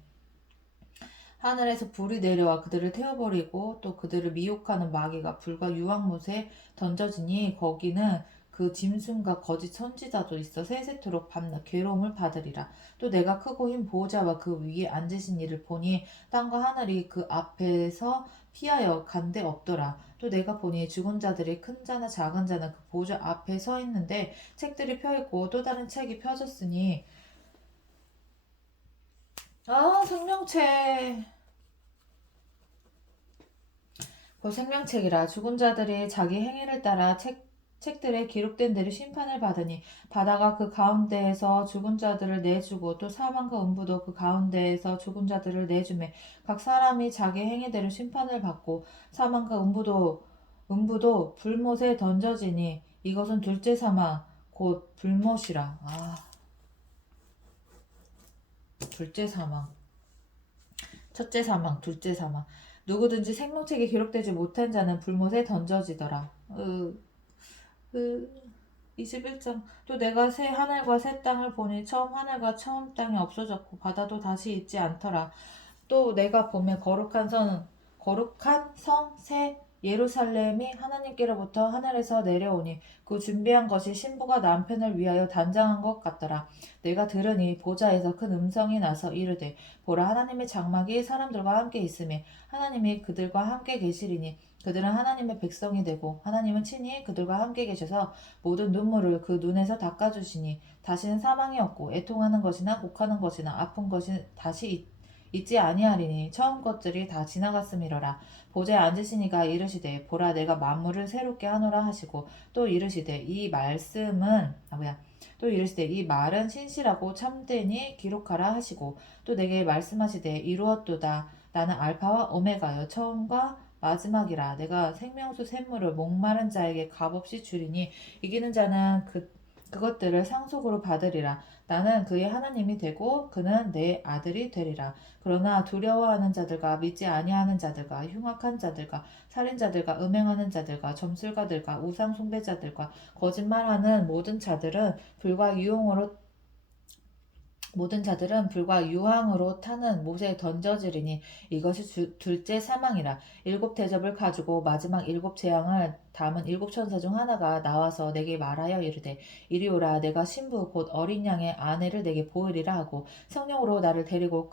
하늘에서 불이 내려와 그들을 태워버리고 또 그들을 미혹하는 마귀가 불과 유황못에 던져지니 거기는 그 짐승과 거짓 선지자도 있어 세세토록 밤낮 괴로움을 받으리라. 또 내가 크고 흰 보호자와 그 위에 앉으신 이를 보니 땅과 하늘이 그 앞에서 피하여 간데 없더라. 또 내가 보니 죽은 자들이 큰 자나 작은 자나 그 보호자 앞에 서 있는데 책들이 펴있고 또 다른 책이 펴졌으니 생명책 그 생명책이라 죽은 자들이 자기 행위를 따라 책들에 기록된 대로 심판을 받으니 바다가 그 가운데에서 죽은 자들을 내주고 또 사망과 음부도 그 가운데에서 죽은 자들을 내주매 각 사람이 자기 행위대로 심판을 받고 사망과 음부도 불못에 던져지니 이것은 둘째 사망 곧 불못이라. 둘째 사망 첫째 사망 둘째 사망 누구든지 생명책에 기록되지 못한 자는 불못에 던져지더라. 21장 또 내가 새 하늘과 새 땅을 보니 처음 하늘과 처음 땅이 없어졌고 바다도 다시 있지 않더라. 또 내가 보면 거룩한 성 새 예루살렘이 하나님께로부터 하늘에서 내려오니 그 준비한 것이 신부가 남편을 위하여 단장한 것 같더라. 내가 들으니 보좌에서 큰 음성이 나서 이르되 보라 하나님의 장막이 사람들과 함께 있으며 하나님이 그들과 함께 계시리니 그들은 하나님의 백성이 되고 하나님은 친히 그들과 함께 계셔서 모든 눈물을 그 눈에서 닦아주시니 다시는 사망이 없고 애통하는 것이나 곡하는 것이나 아픈 것이 다시 있지 아니하리니 처음 것들이 다 지나갔음이로라. 보좌에 앉으시니가 이르시되 보라 내가 만물을 새롭게 하노라 하시고 또 이르시되 이 말은 신실하고 참되니 기록하라 하시고 또 내게 말씀하시되 이루었도다. 나는 알파와 오메가여 처음과 마지막이라. 내가 생명수 샘물을 목마른 자에게 값없이 주리니 이기는 자는 그것들을 상속으로 받으리라. 나는 그의 하나님이 되고 그는 내 아들이 되리라. 그러나 두려워하는 자들과 믿지 아니하는 자들과 흉악한 자들과 살인자들과 음행하는 자들과 점술가들과 우상 숭배자들과 거짓말하는 모든 자들은 불과 유황으로 타는 못에 던져지리니 이것이 둘째 사망이라. 7대접을 가지고 마지막 7재앙을 담은 7천사 중 하나가 나와서 내게 말하여 이르되 이리 오라. 내가 신부 곧 어린 양의 아내를 내게 보이리라 하고 성령으로 나를 데리고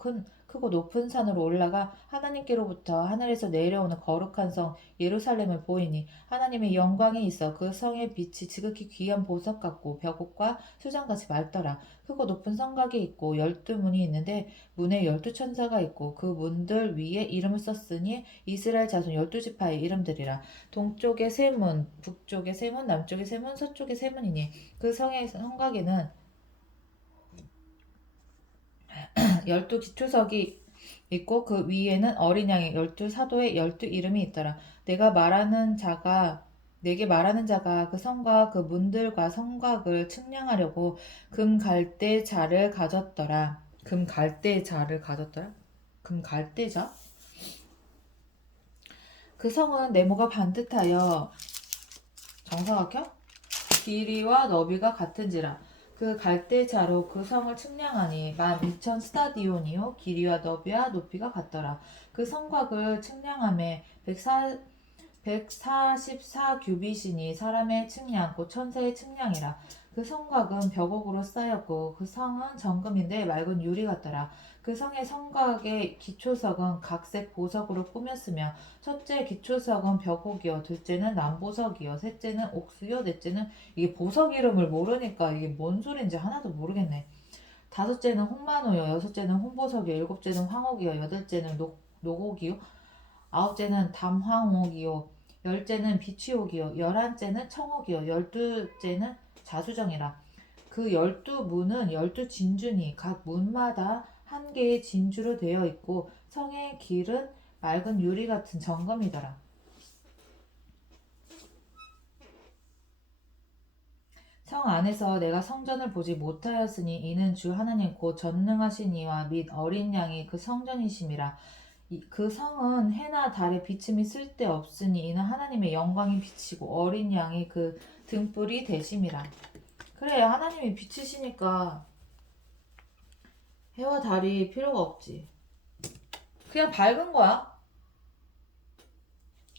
크고 높은 산으로 올라가 하나님께로부터 하늘에서 내려오는 거룩한 성 예루살렘을 보이니 하나님의 영광이 있어 그 성의 빛이 지극히 귀한 보석 같고 벽옥과 수정같이 맑더라. 크고 높은 성곽이 있고 12문이 있는데 문에 12천사가 있고 그 문들 위에 이름을 썼으니 이스라엘 자손 12지파의 이름들이라. 동쪽에 세 문, 북쪽에 세 문, 남쪽에 세 문, 서쪽에 세 문이니 그 성의 성곽에는 12기초석이 있고 그 위에는 어린 양의 12사도의 12이름이 있더라. 내게 말하는 자가 그 성과 그 문들과 성곽을 측량하려고 금갈대자를 가졌더라. 금갈대자? 그 성은 네모가 반듯하여 정사각형? 길이와 너비가 같은지라. 그 갈대자로 그 성을 측량하니 12,000 스타디온이요 길이와 너비와 높이가 같더라. 그 성곽을 측량함에 144 규빗이니 사람의 측량 곧 천사의 측량이라. 그 성곽은 벽옥으로 쌓였고 그 성은 정금인데 맑은 유리 같더라. 그 성의 성곽의 기초석은 각색 보석으로 꾸몄으며 첫째 기초석은 벽옥이요 둘째는 남보석이요 셋째는 옥수요 넷째는 이게 보석 이름을 모르니까 이게 뭔 소린지 하나도 모르겠네. 다섯째는 홍만호요 여섯째는 홍보석이요 일곱째는 황옥이요 여덟째는 녹옥이요 아홉째는 담황옥이요 열째는 비취옥이요 열한째는 청옥이요 열두째는 자수정이라. 그 12문은 12진주니 각 문마다 한 개의 진주로 되어 있고 성의 길은 맑은 유리 같은 정금이더라. 성 안에서 내가 성전을 보지 못하였으니 이는 주 하나님 곧 전능하신 이와 및 어린 양이 그 성전이심이라. 그 성은 해나 달의 비침이 쓸데없으니 이는 하나님의 영광이 비치고 어린 양이 그 등불이 되심이라. 그래 하나님이 비치시니까 해와 달이 필요가 없지. 그냥 밝은 거야.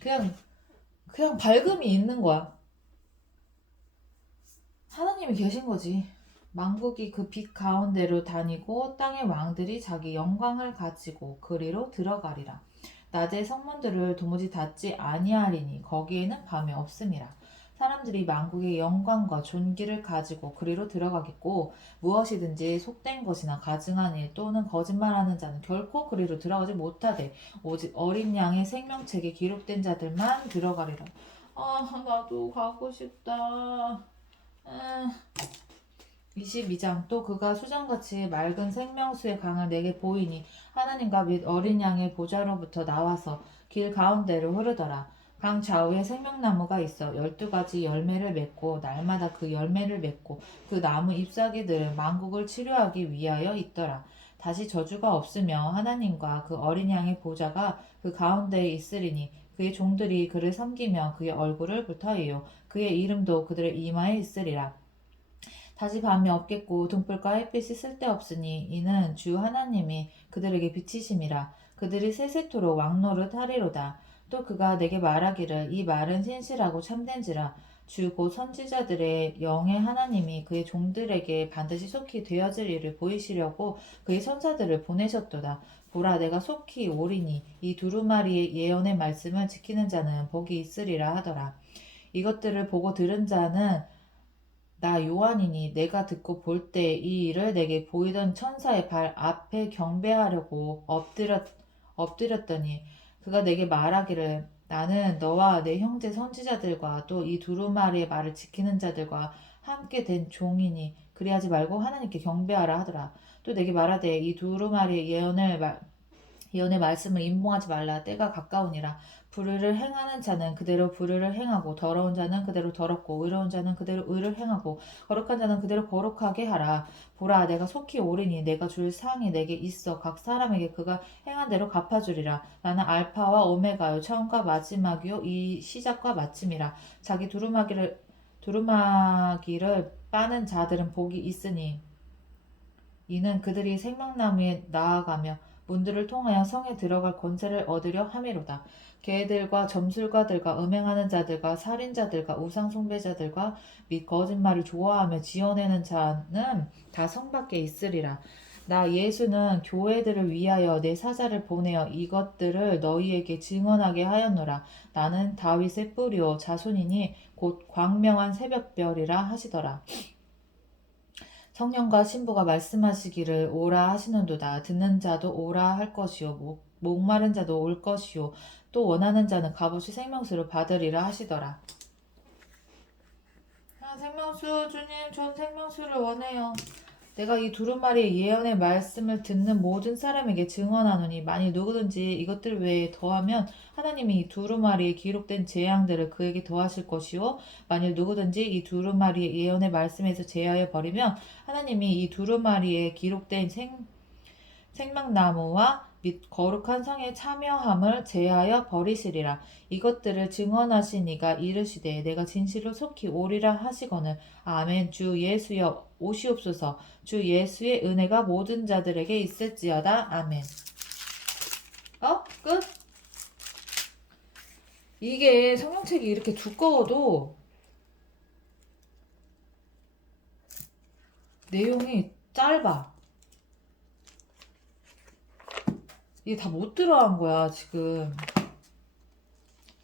그냥 밝음이 있는 거야. 하나님이 계신 거지. 만국이 그 빛 가운데로 다니고 땅의 왕들이 자기 영광을 가지고 그리로 들어가리라. 낮에 성문들을 도무지 닫지 아니하리니 거기에는 밤이 없음이라. 사람들이 만국의 영광과 존귀를 가지고 그리로 들어가겠고 무엇이든지 속된 것이나 가증한 일 또는 거짓말하는 자는 결코 그리로 들어가지 못하되 오직 어린 양의 생명책에 기록된 자들만 들어가리라. 아 나도 가고 싶다. 22장 또 그가 수정같이 맑은 생명수의 강을 내게 보이니 하나님과 및 어린 양의 보좌로부터 나와서 길 가운데로 흐르더라. 강 좌우에 생명나무가 있어 12가지 열매를 맺고 날마다 그 열매를 맺고 그 나무 잎사귀들은 만국을 치료하기 위하여 있더라. 다시 저주가 없으며 하나님과 그 어린 양의 보좌가 그 가운데에 있으리니 그의 종들이 그를 섬기며 그의 얼굴을 불타이요 그의 이름도 그들의 이마에 있으리라. 다시 밤이 없겠고 등불과 햇빛이 쓸데없으니 이는 주 하나님이 그들에게 비치심이라. 그들이 세세토록 왕노릇 하리로다. 또 그가 내게 말하기를 이 말은 신실하고 참된지라. 주 곧 선지자들의 영의 하나님이 그의 종들에게 반드시 속히 되어질 일을 보이시려고 그의 선사들을 보내셨도다. 보라 내가 속히 오리니 이 두루마리의 예언의 말씀을 지키는 자는 복이 있으리라 하더라. 이것들을 보고 들은 자는 나 요한이니 내가 듣고 볼 때 이 일을 내게 보이던 천사의 발 앞에 경배하려고 엎드렸더니 그가 내게 말하기를 나는 너와 내 형제 선지자들과 또 이 두루마리의 말을 지키는 자들과 함께 된 종이니 그리하지 말고 하나님께 경배하라 하더라. 또 내게 말하되 이 두루마리의 예언의 말씀을 임봉하지 말라. 때가 가까우니라. 불의를 행하는 자는 그대로 불의를 행하고 더러운 자는 그대로 더럽고 의로운 자는 그대로 의를 행하고 거룩한 자는 그대로 거룩하게 하라. 보라 내가 속히 오리니 내가 줄 상이 내게 있어 각 사람에게 그가 행한 대로 갚아주리라. 나는 알파와 오메가요 처음과 마지막이요 이 시작과 마침이라. 자기 두루마기를 빠는 자들은 복이 있으니 이는 그들이 생명나무에 나아가며 문들을 통하여 성에 들어갈 권세를 얻으려 함이로다. 개들과 점술가들과 음행하는 자들과 살인자들과 우상숭배자들과 및 거짓말을 좋아하며 지어내는 자는 다 성 밖에 있으리라. 나 예수는 교회들을 위하여 내 사자를 보내어 이것들을 너희에게 증언하게 하였노라. 나는 다윗의 뿌리요 자손이니 곧 광명한 새벽별이라 하시더라. 성령과 신부가 말씀하시기를 오라 하시는도다. 듣는 자도 오라 할 것이요 목마른 자도 올 것이요 또 원하는 자는 값없이 생명수를 받으리라 하시더라. 생명수 주님 전 생명수를 원해요. 내가 이 두루마리의 예언의 말씀을 듣는 모든 사람에게 증언하노니 만일 누구든지 이것들 외에 더하면 하나님이 이 두루마리에 기록된 재앙들을 그에게 더하실 것이요 만일 누구든지 이 두루마리의 예언의 말씀에서 제하여 버리면 하나님이 이 두루마리에 기록된 생명나무와 및 거룩한 성에 참여함을 제하여 버리시리라. 이것들을 증언하신 이가 이르시되 내가 진실로 속히 오리라 하시거늘 아멘. 주 예수여 오시옵소서. 주 예수의 은혜가 모든 자들에게 있을지어다. 아멘. 끝? 이게 성경책이 이렇게 두꺼워도 내용이 짧아. 이게 다 못 들어간 거야, 지금.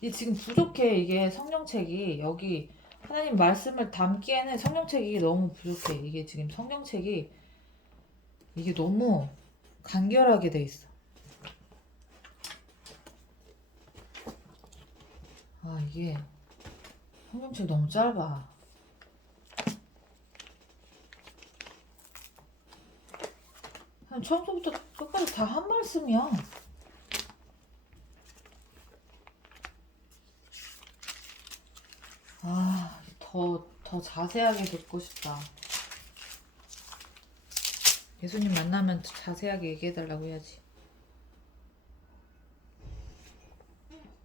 이게 지금 부족해, 이게 성경책이. 여기 하나님 말씀을 담기에는 성경책이 너무 부족해. 이게 지금 성경책이 이게 너무 간결하게 돼 있어. 이게 성경책 너무 짧아. 그냥 처음부터 끝까지 다 한 말씀이야. 더 자세하게 듣고 싶다. 예수님 만나면 자세하게 얘기해달라고 해야지.